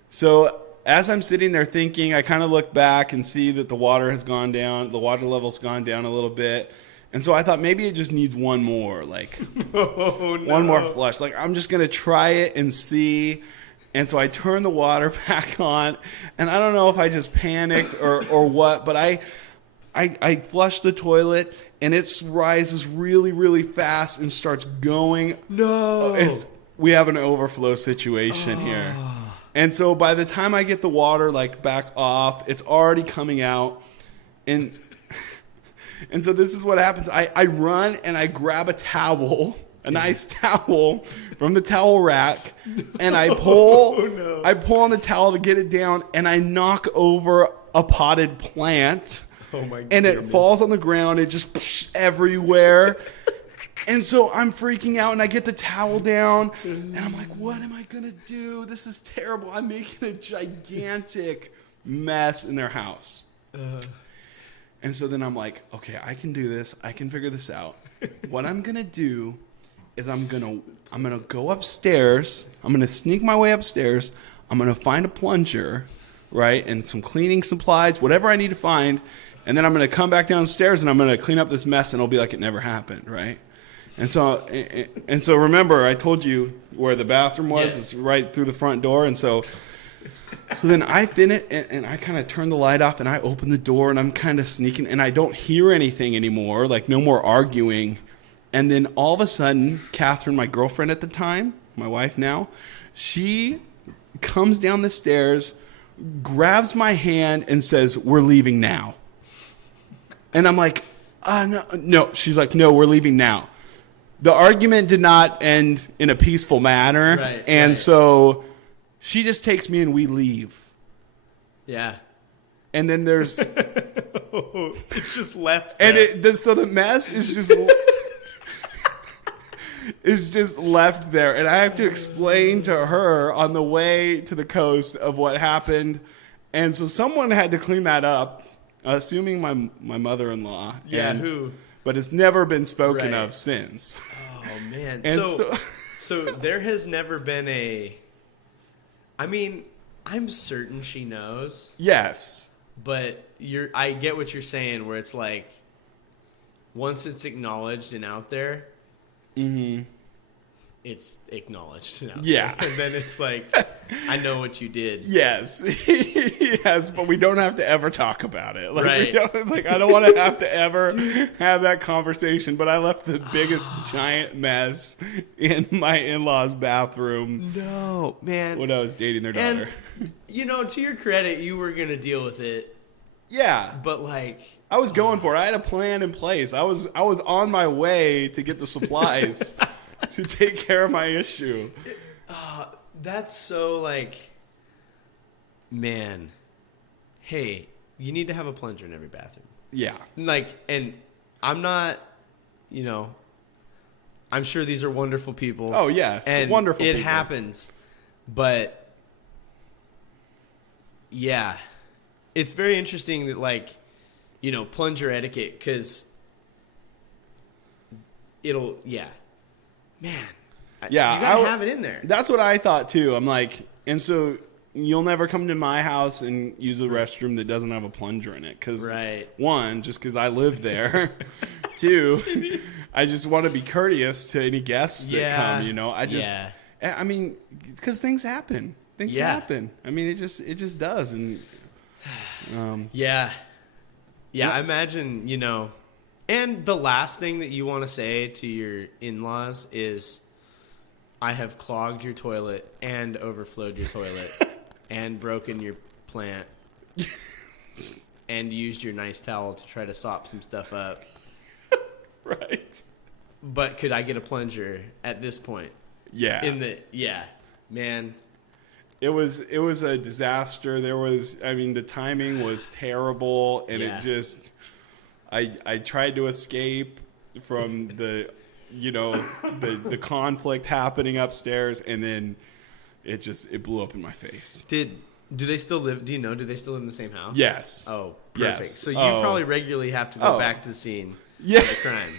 so as I'm sitting there thinking, I kind of look back and see that the water has gone down. The water level's gone down a little bit. And so I thought maybe it just needs one more, like one more flush. Like, I'm just going to try it and see. And so I turned the water back on. And I don't know if I just panicked or what, but I flushed the toilet, and it rises really, really fast and starts going. No. We have an overflow situation here. And so by the time I get the water like back off, it's already coming out. And so this is what happens. I run and I grab a towel, a nice towel from the towel rack, and I pull on the towel to get it down, and I knock over a potted plant. Oh my and goodness. It falls on the ground. It just everywhere. And so I'm freaking out, and I get the towel down, and I'm like, what am I going to do? This is terrible. I'm making a gigantic mess in their house. And so then I'm like, okay, I can do this. I can figure this out. What I'm going to do is I'm going to go upstairs. I'm going to sneak my way upstairs. I'm going to find a plunger, right, and some cleaning supplies, whatever I need to find. And then I'm going to come back downstairs, and I'm going to clean up this mess, and it'll be like it never happened, right? And so remember, I told you where the bathroom was. Yes. It's right through the front door. And so then I thin it, and I kind of turn the light off, and I open the door, and I'm kind of sneaking, and I don't hear anything anymore, like no more arguing. And then all of a sudden, Catherine, my girlfriend at the time, my wife now, she comes down the stairs, grabs my hand, and says, "We're leaving now." And I'm like, no. She's like, "No, we're leaving now." The argument did not end in a peaceful manner. Right, and right. So she just takes me and we leave. Yeah. And then there's... it's just left there. And so the mess is just... is just left there. And I have to explain to her on the way to the coast of what happened. And so someone had to clean that up, assuming my mother-in-law. Yeah, who? But it's never been spoken of since. Oh, man. And so there has never been a... I mean, I'm certain she knows. Yes. But I get what you're saying, where it's like, once it's acknowledged and out there, it's acknowledged and out there. And then it's like, I know what you did. Yes. Yes, but we don't have to ever talk about it. Like, right. I don't want to have to ever have that conversation, but I left the biggest giant mess in my in-laws' bathroom. No, man. When I was dating their daughter. And, to your credit, you were going to deal with it. Yeah. But like... I was going for it. I had a plan in place. I was on my way to get the supplies to take care of my issue. That's so like, man, hey, you need to have a plunger in every bathroom. Yeah. Like, and I'm not, I'm sure these are wonderful people. Oh, yes. And wonderful it people. happens. But, yeah, it's very interesting that, like, plunger etiquette, because it'll, man. Yeah, you gotta have it in there. That's what I thought too. I'm like, and so you'll never come to my house and use a restroom that doesn't have a plunger in it. Because one, just because I live there. Two, I just want to be courteous to any guests that come. I mean, because things happen. Things happen. I mean, it just does. And I imagine, and the last thing that you want to say to your in-laws is, I have clogged your toilet and overflowed your toilet and broken your plant and used your nice towel to try to sop some stuff up. Right. But could I get a plunger at this point? Yeah. Man. It was a disaster. The timing was terrible, and it just, I tried to escape from the conflict happening upstairs, and then it blew up in my face. Do they still live? Do you know? Do they still live in the same house? Yes. Oh, perfect. Yes. So you probably regularly have to go back to the scene of the crime.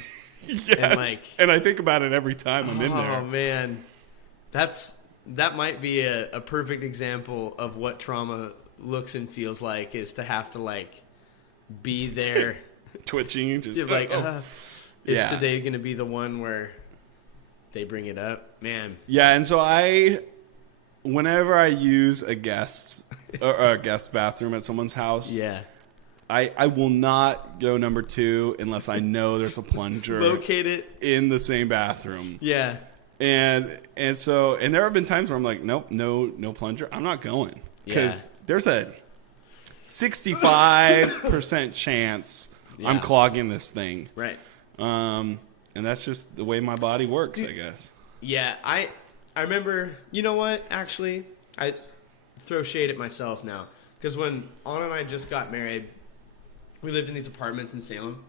Yes. And I think about it every time I'm in there. Oh man, that might be a perfect example of what trauma looks and feels like, is to have to like be there, twitching, just like, is today going to be the one where they bring it up, man? Yeah, and so whenever I use a guest bathroom at someone's house, I will not go number 2 unless I know there's a plunger locate it in the same bathroom. Yeah. And there have been times where I'm like, nope, no plunger. I'm not going, because there's a 65% chance I'm clogging this thing. Right. And that's just the way my body works, I guess. Yeah, I remember. You know what? Actually, I throw shade at myself now, because when Anna and I just got married, we lived in these apartments in Salem.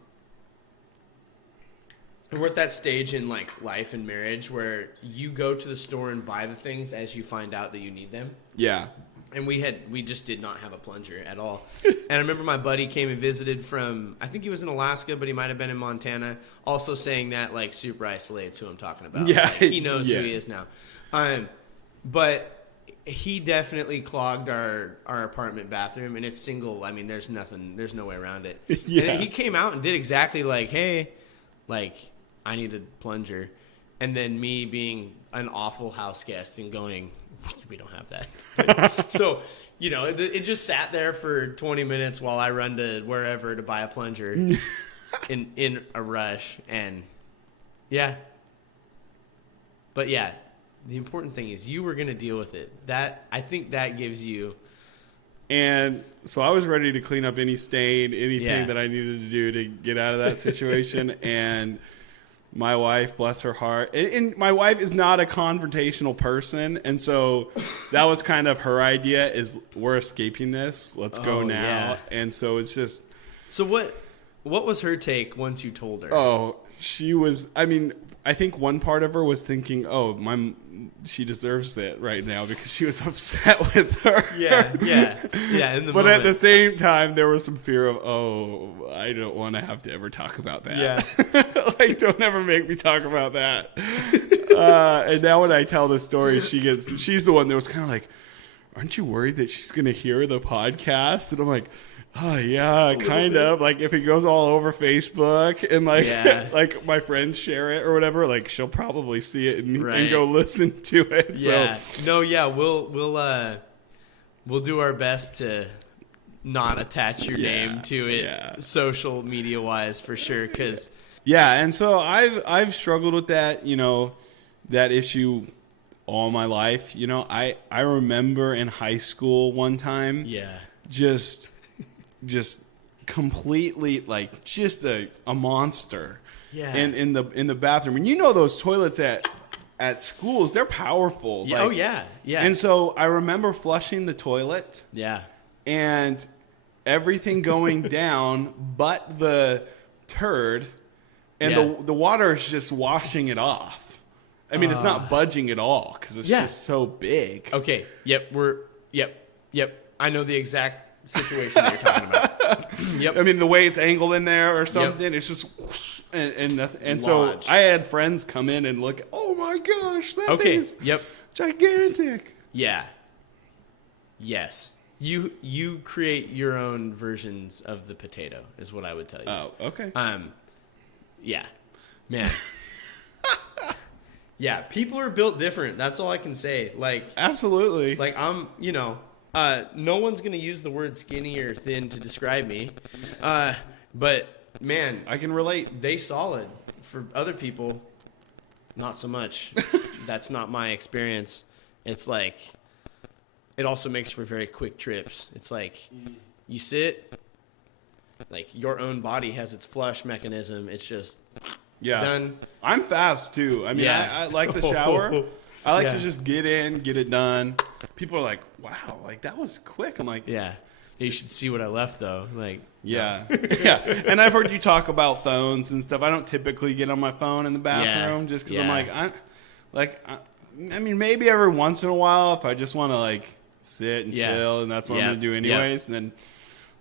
And we're at that stage in like life and marriage where you go to the store and buy the things as you find out that you need them. Yeah. And we just did not have a plunger at all. And I remember my buddy came and visited from, I think he was in Alaska, but he might have been in Montana, also saying that like super isolates who I'm talking about. Yeah. Like, he knows who he is now. But he definitely clogged our apartment bathroom, and it's single. I mean, there's no way around it. Yeah. And he came out and did exactly like, hey, like, I need a plunger. And then me being an awful house guest and going, we don't have that. So, it just sat there for 20 minutes while I run to wherever to buy a plunger in a rush. And yeah. But yeah, the important thing is you were going to deal with it. I think that gives you. And so I was ready to clean up any stain, anything that I needed to do to get out of that situation. And my wife, bless her heart, and my wife is not a confrontational person, and so that was kind of her idea, is we're escaping this. Let's go now. Yeah. And so it's just. So what was her take once you told her? Oh, she was. I mean, I think one part of her was thinking, "Oh, she deserves it right now," because she was upset with her. Yeah. In the but moment. at the same time, there was some fear of, "Oh, I don't want to have to ever talk about that." Yeah, like, don't ever make me talk about that. And now when I tell the story, she's the one that was kind of like, "Aren't you worried that she's going to hear the podcast?" And I'm like, oh yeah, kind of. Like if it goes all over Facebook and like like my friends share it or whatever, like she'll probably see it and go listen to it. Yeah. So. No, yeah, we'll do our best to not attach your name to it social media wise for sure, cuz and so I've struggled with that, that issue all my life. I remember in high school one time just completely like just a monster in the bathroom. And those toilets at schools, they're powerful. Yeah, like, And so I remember flushing the toilet. Yeah. And everything going down but the turd, and the water is just washing it off. I mean, it's not budging at all because it's just so big. Okay. Yep. I know the exact situation that you're talking about. Yep. I mean, the way it's angled in there or something, it's just whoosh, and nothing. And so I had friends come in and look. Oh my gosh, that thing is gigantic. Yeah. Yes. You create your own versions of the potato is what I would tell you. Oh, okay. Yeah, man. Yeah, people are built different. That's all I can say. Like, absolutely. Like I'm, no one's gonna use the word skinny or thin to describe me, but man, I can relate. They solid for other people. not so much. That's not my experience. It's like, it also makes for very quick trips. It's like, you sit, like your own body has its flush mechanism. It's just done. I'm fast too. I mean, I like the shower. I like to just get in, get it done. People are like, wow, like that was quick. I'm like, yeah. You should see what I left though. Like, yeah. Yeah. And I've heard you talk about phones and stuff. I don't typically get on my phone in the bathroom just because I'm like, I mean, maybe every once in a while if I just want to like sit and chill, and that's what I'm going to do anyways. And then,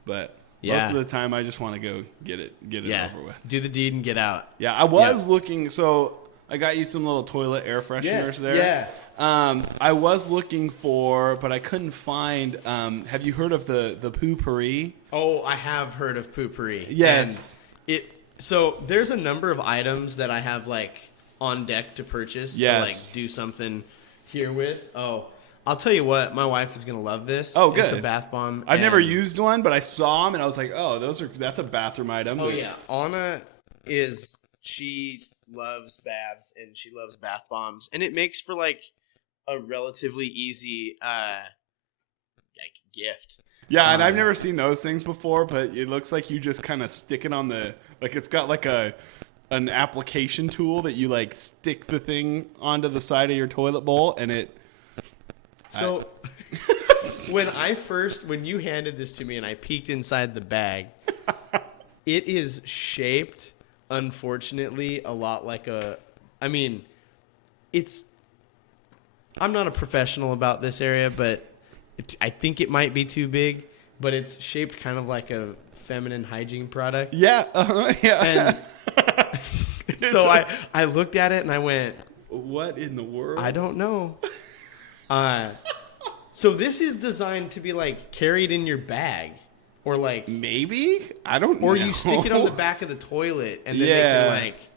but most of the time I just want to go get it over with. Do the deed and get out. Yeah. I was looking, so I got you some little toilet air fresheners there. Yeah. I was looking for, but I couldn't find. Have you heard of the Poopery? Oh, I have heard of Poopery. Yes. And so there's a number of items that I have like on deck to purchase to like do something here with. Oh, I'll tell you what, my wife is gonna love this. Oh, good. It's a bath bomb. I've never used one, but I saw them and I was like, oh, that's a bathroom item. Oh yeah, Anna she loves baths and she loves bath bombs, and it makes for like a relatively easy like gift. Yeah, and I've never seen those things before, but it looks like you just kind of stick it on the, like it's got like an application tool that you like stick the thing onto the side of your toilet bowl, and it. So when you handed this to me and I peeked inside the bag, it is shaped, unfortunately, a lot like I'm not a professional about this area, but I think it might be too big, but it's shaped kind of like a feminine hygiene product. Yeah. Yeah. And so I looked at it and I went, what in the world? I don't know. So this is designed to be like carried in your bag, or like maybe I don't know. Or you stick it on the back of the toilet and then they can like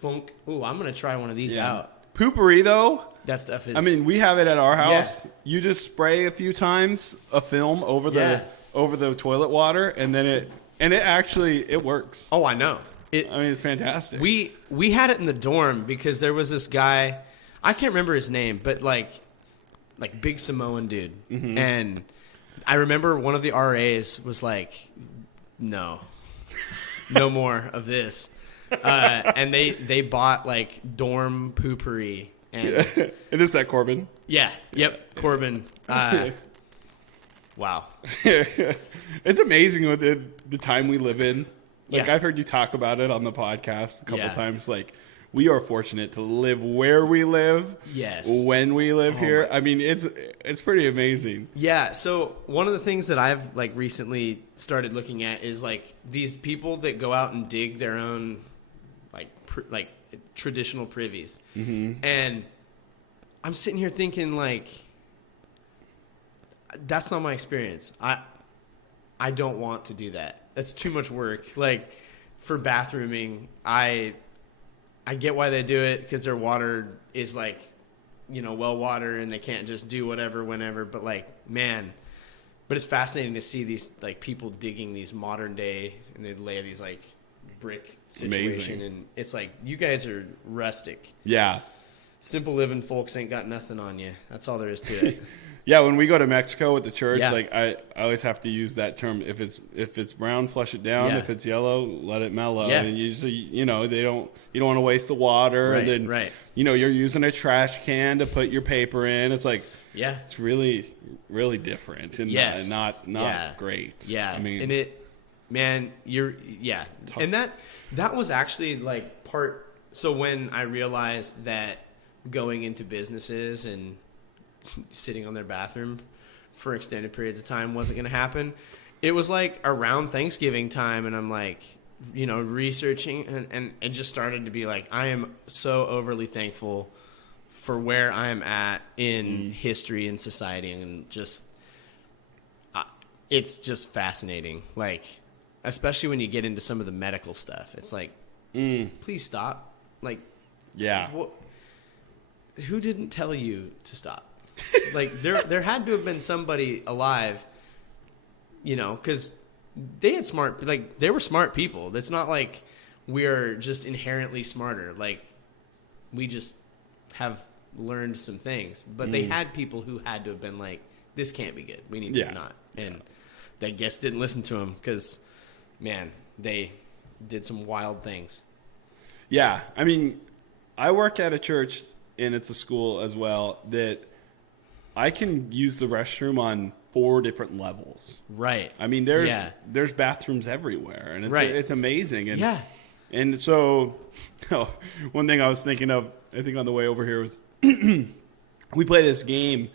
thunk. Ooh, I'm gonna try one of these out. Poopery though. That stuff is. I mean, we have it at our house. Yeah. You just spray a few times a film over the toilet water, and then it works. Oh, I know. It's fantastic. We had it in the dorm because there was this guy, I can't remember his name, but like big Samoan dude, and I remember one of the RAs was like, no more of this, and they bought like dorm poopery. And it is that Corbin. Yeah. Yep. Corbin. Wow. It's amazing with the time we live in. Like I've heard you talk about it on the podcast a couple times. Like we are fortunate to live where we live. Yes. When we live here. I mean, it's pretty amazing. Yeah. So one of the things that I've like recently started looking at is like these people that go out and dig their own like traditional privies. And I'm sitting here thinking like, that's not my experience. I don't want to do that. That's too much work. Like for bathrooming, I get why they do it because their water is like, well water and they can't just do whatever whenever. But like, man, but it's fascinating to see these like people digging these modern day, and they lay these like brick situation. Amazing. And it's like, you guys are rustic. Yeah. Simple living folks ain't got nothing on you. That's all there is to it. Yeah, when we go to Mexico with the church, like I always have to use that term. If it's brown, flush it down. If it's yellow, let it mellow. And usually, you don't want to waste the water. Right, and then, you're using a trash can to put your paper in. It's like, it's really, really different and not great. Yeah, I mean, and and that was actually like part. So when I realized that going into businesses and sitting on their bathroom for extended periods of time wasn't going to happen, it was like around Thanksgiving time, and I'm like, researching, and it just started to be like, I am so overly thankful for where I am at in history and society, and just it's just fascinating. Like, especially when you get into some of the medical stuff, it's like, please stop. Like, who didn't tell you to stop? Like there had to have been somebody alive, because they were smart people. It's not like we're just inherently smarter. Like we just have learned some things. But they had people who had to have been like, this can't be good. We need to not. And they just didn't listen to them because, man, they did some wild things. Yeah. I mean, I work at a church, and it's a school as well, that I can use the restroom on 4 different levels. Right. I mean, there's bathrooms everywhere, and it's amazing. And, and so one thing I was thinking of, I think on the way over here was we play this game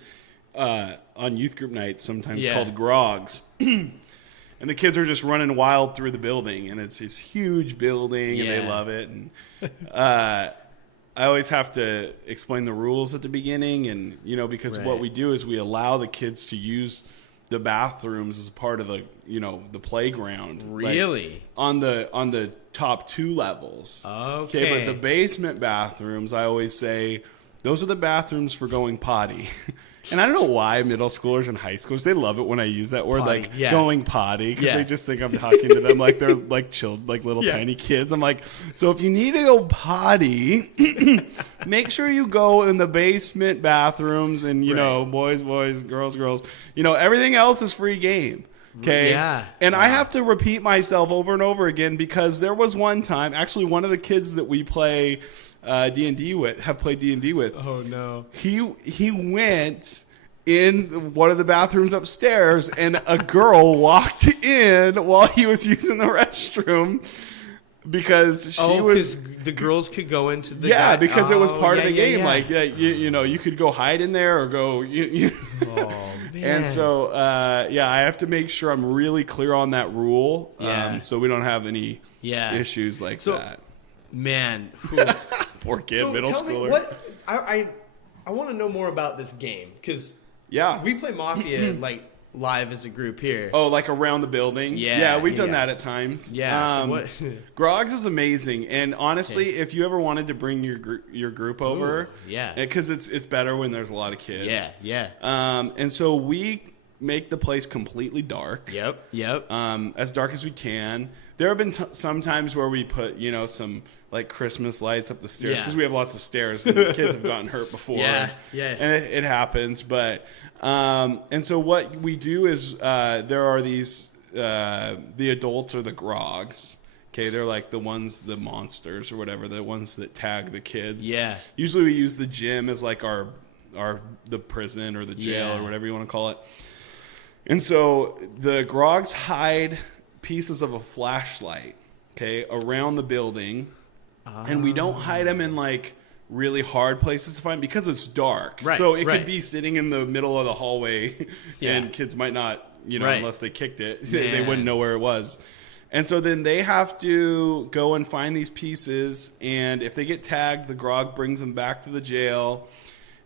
on youth group nights sometimes called Grogs. And the kids are just running wild through the building, and it's this huge building, and they love it. And I always have to explain the rules at the beginning, and because what we do is we allow the kids to use the bathrooms as part of the the playground. Really? Like, on the top 2 levels. Okay. But the basement bathrooms, I always say, those are the bathrooms for going potty. And I don't know why middle schoolers and high schoolers, they love it when I use that word, potty, like going potty, because Yeah. they just think I'm talking to them like they're like children, like little tiny kids. I'm like, so if you need to go potty, make sure you go in the basement bathrooms, and boys, girls. Everything else is free game. Okay. Yeah. And I have to repeat myself over and over again, because there was one time, actually, one of the kids that we play D&D with, have played D&D with. Oh no. He went in one of the bathrooms upstairs, and a girl walked in while he was using the restroom, because the girls could go into the because it was part of the game. Yeah. Like you could go hide in there or go. Oh man. And so I have to make sure I'm really clear on that rule, so we don't have any issues like that. Man, poor kid, so middle tell schooler. Me what I want to know more about this game, because we play Mafia like live as a group here. Oh, like around the building? Yeah, we've done that at times. Yeah. So what? Grogs is amazing, and honestly, if you ever wanted to bring your group over, because it's better when there's a lot of kids. Yeah. And so we make the place completely dark. Yep. As dark as we can. There have been some times where we put some like Christmas lights up the stairs, because we have lots of stairs, and the kids have gotten hurt before. Yeah. And it happens, but and so what we do is there are these the adults are the Grogs. Okay, they're like the monsters or whatever, the ones that tag the kids. Yeah. Usually we use the gym as like the prison or the jail or whatever you want to call it. And so the Grogs hide pieces of a flashlight, around the building. And we don't hide them in like really hard places to find, because it's dark. Right, so it could be sitting in the middle of the hallway and kids might not, Right. unless they kicked it, they wouldn't know where it was. And so then they have to go and find these pieces, and if they get tagged, the Grog brings them back to the jail.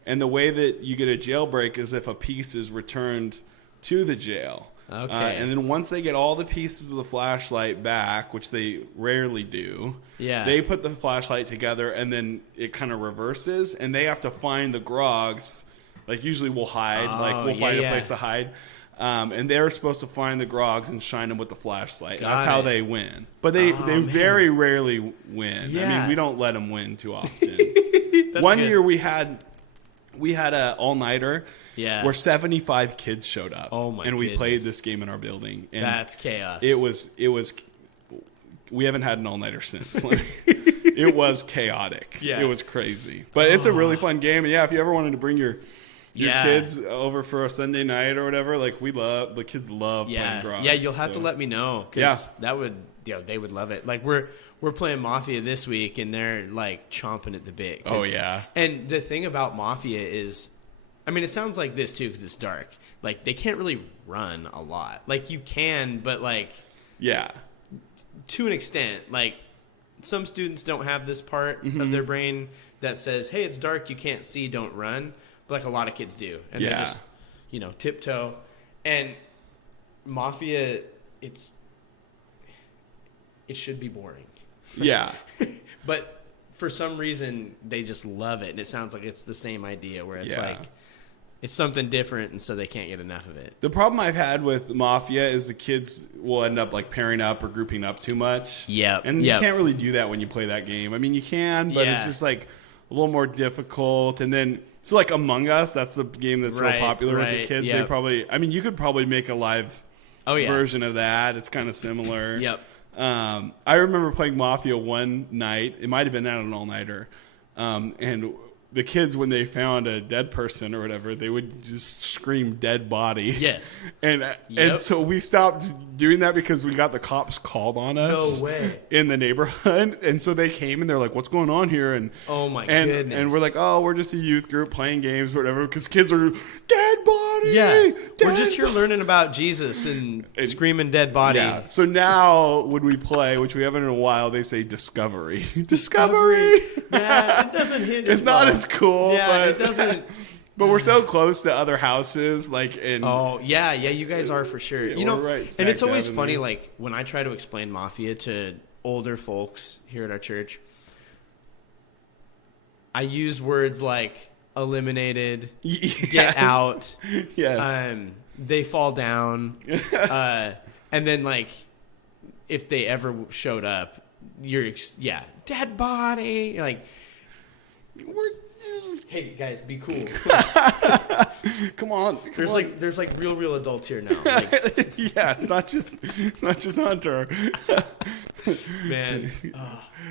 And the way that you get a jailbreak is if a piece is returned to the jail. Okay. And then once they get all the pieces of the flashlight back, which they rarely do, they put the flashlight together, and then it kind of reverses, and they have to find the Grogs. Like usually we'll hide, we'll find a place to hide. And they're supposed to find the Grogs and shine them with the flashlight. That's how they win. But they very rarely win. Yeah. I mean, we don't let them win too often. One year we had a all-nighter where 75 kids showed up. Oh my And we goodness. played this game in our building. And that's chaos. It was we haven't had an all-nighter since. It was chaotic. Yeah. It was crazy. But it's a really fun game. And if you ever wanted to bring your kids over for a Sunday night or whatever, like the kids love playing Grogs. Yeah, you'll have to let me know, because that would, they would love it. Like we're playing Mafia this week, and they're like chomping at the bit. Oh yeah. And the thing about Mafia is, I mean, it sounds like this too, because it's dark. Like they can't really run a lot. Like you can, but like to an extent. Like some students don't have this part of their brain that says, "Hey, it's dark, you can't see, don't run." But like a lot of kids do, and they just tiptoe. And Mafia, it should be boring. Yeah. But for some reason, they just love it. And it sounds like it's the same idea, where it's like, it's something different, and so they can't get enough of it. The problem I've had with Mafia is the kids will end up like pairing up or grouping up too much. Yeah. And you can't really do that when you play that game. I mean, you can, but it's just like a little more difficult. And then, so like Among Us, that's the game that's real popular with the kids. Yep. They probably, I mean, you could probably make a live version of that. It's kind of similar. Yep. I remember playing Mafia one night. It might have been at an all-nighter. And the kids, when they found a dead person or whatever, they would just scream "dead body." Yes. And so we stopped doing that because we got the cops called on us. No way. In the neighborhood. And so they came and they're like, "What's going on here?" And oh my goodness. And we're like, "Oh, we're just a youth group playing games or whatever," because kids are dead body. Yeah. Dead we're just here learning about Jesus and screaming dead body. Yeah. So now when we play, which we haven't in a while, they say discovery. Discovery. Yeah, it doesn't hit. It's not as cool. Yeah, but it doesn't. But we're so close to other houses, like in. Oh yeah, you guys are for sure. Yeah, you know, right and it's always funny, like when I try to explain Mafia to older folks here at our church, I use words like eliminated, get out, they fall down, and then like if they ever showed up, dead body, like. Hey guys, be cool. Come on. There's like real adults here now. Like, yeah, it's not just Hunter. Man.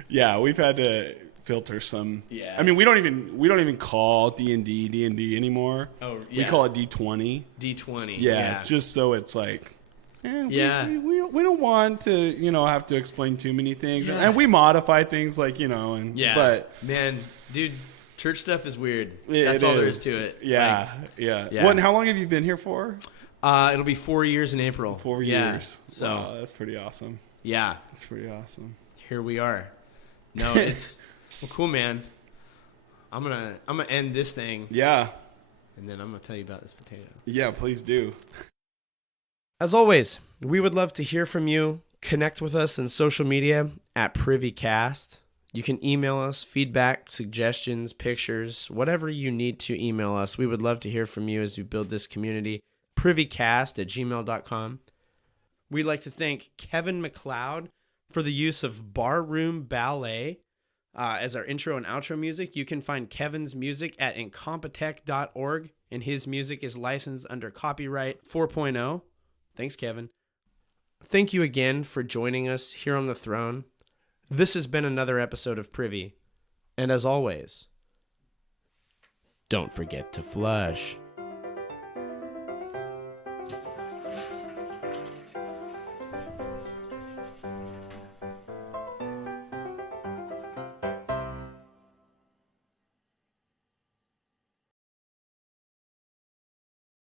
Yeah, we've had to filter some. Yeah. I mean, we don't even call D&D anymore. Oh, yeah. We call it D20. D20. Yeah, just so it's like. We don't want to have to explain too many things, and we modify things like but man, dude, church stuff is weird. That's all there is to it. Yeah. Well, and how long have you been here for? It'll be 4 years in April. 4 years. So wow, that's pretty awesome. Yeah, that's pretty awesome. Here we are. No, it's cool, man. I'm gonna end this thing. Yeah, and then I'm gonna tell you about this potato. Yeah, please do. As always, we would love to hear from you. Connect with us on social media at Privycast. You can email us feedback, suggestions, pictures, whatever you need to email us. We would love to hear from you as we build this community. Privycast@gmail.com. We'd like to thank Kevin MacLeod for the use of Barroom Ballet as our intro and outro music. You can find Kevin's music at incompetech.org, and his music is licensed under copyright 4.0. Thanks, Kevin. Thank you again for joining us here on the throne. This has been another episode of Privy. And as always, don't forget to flush.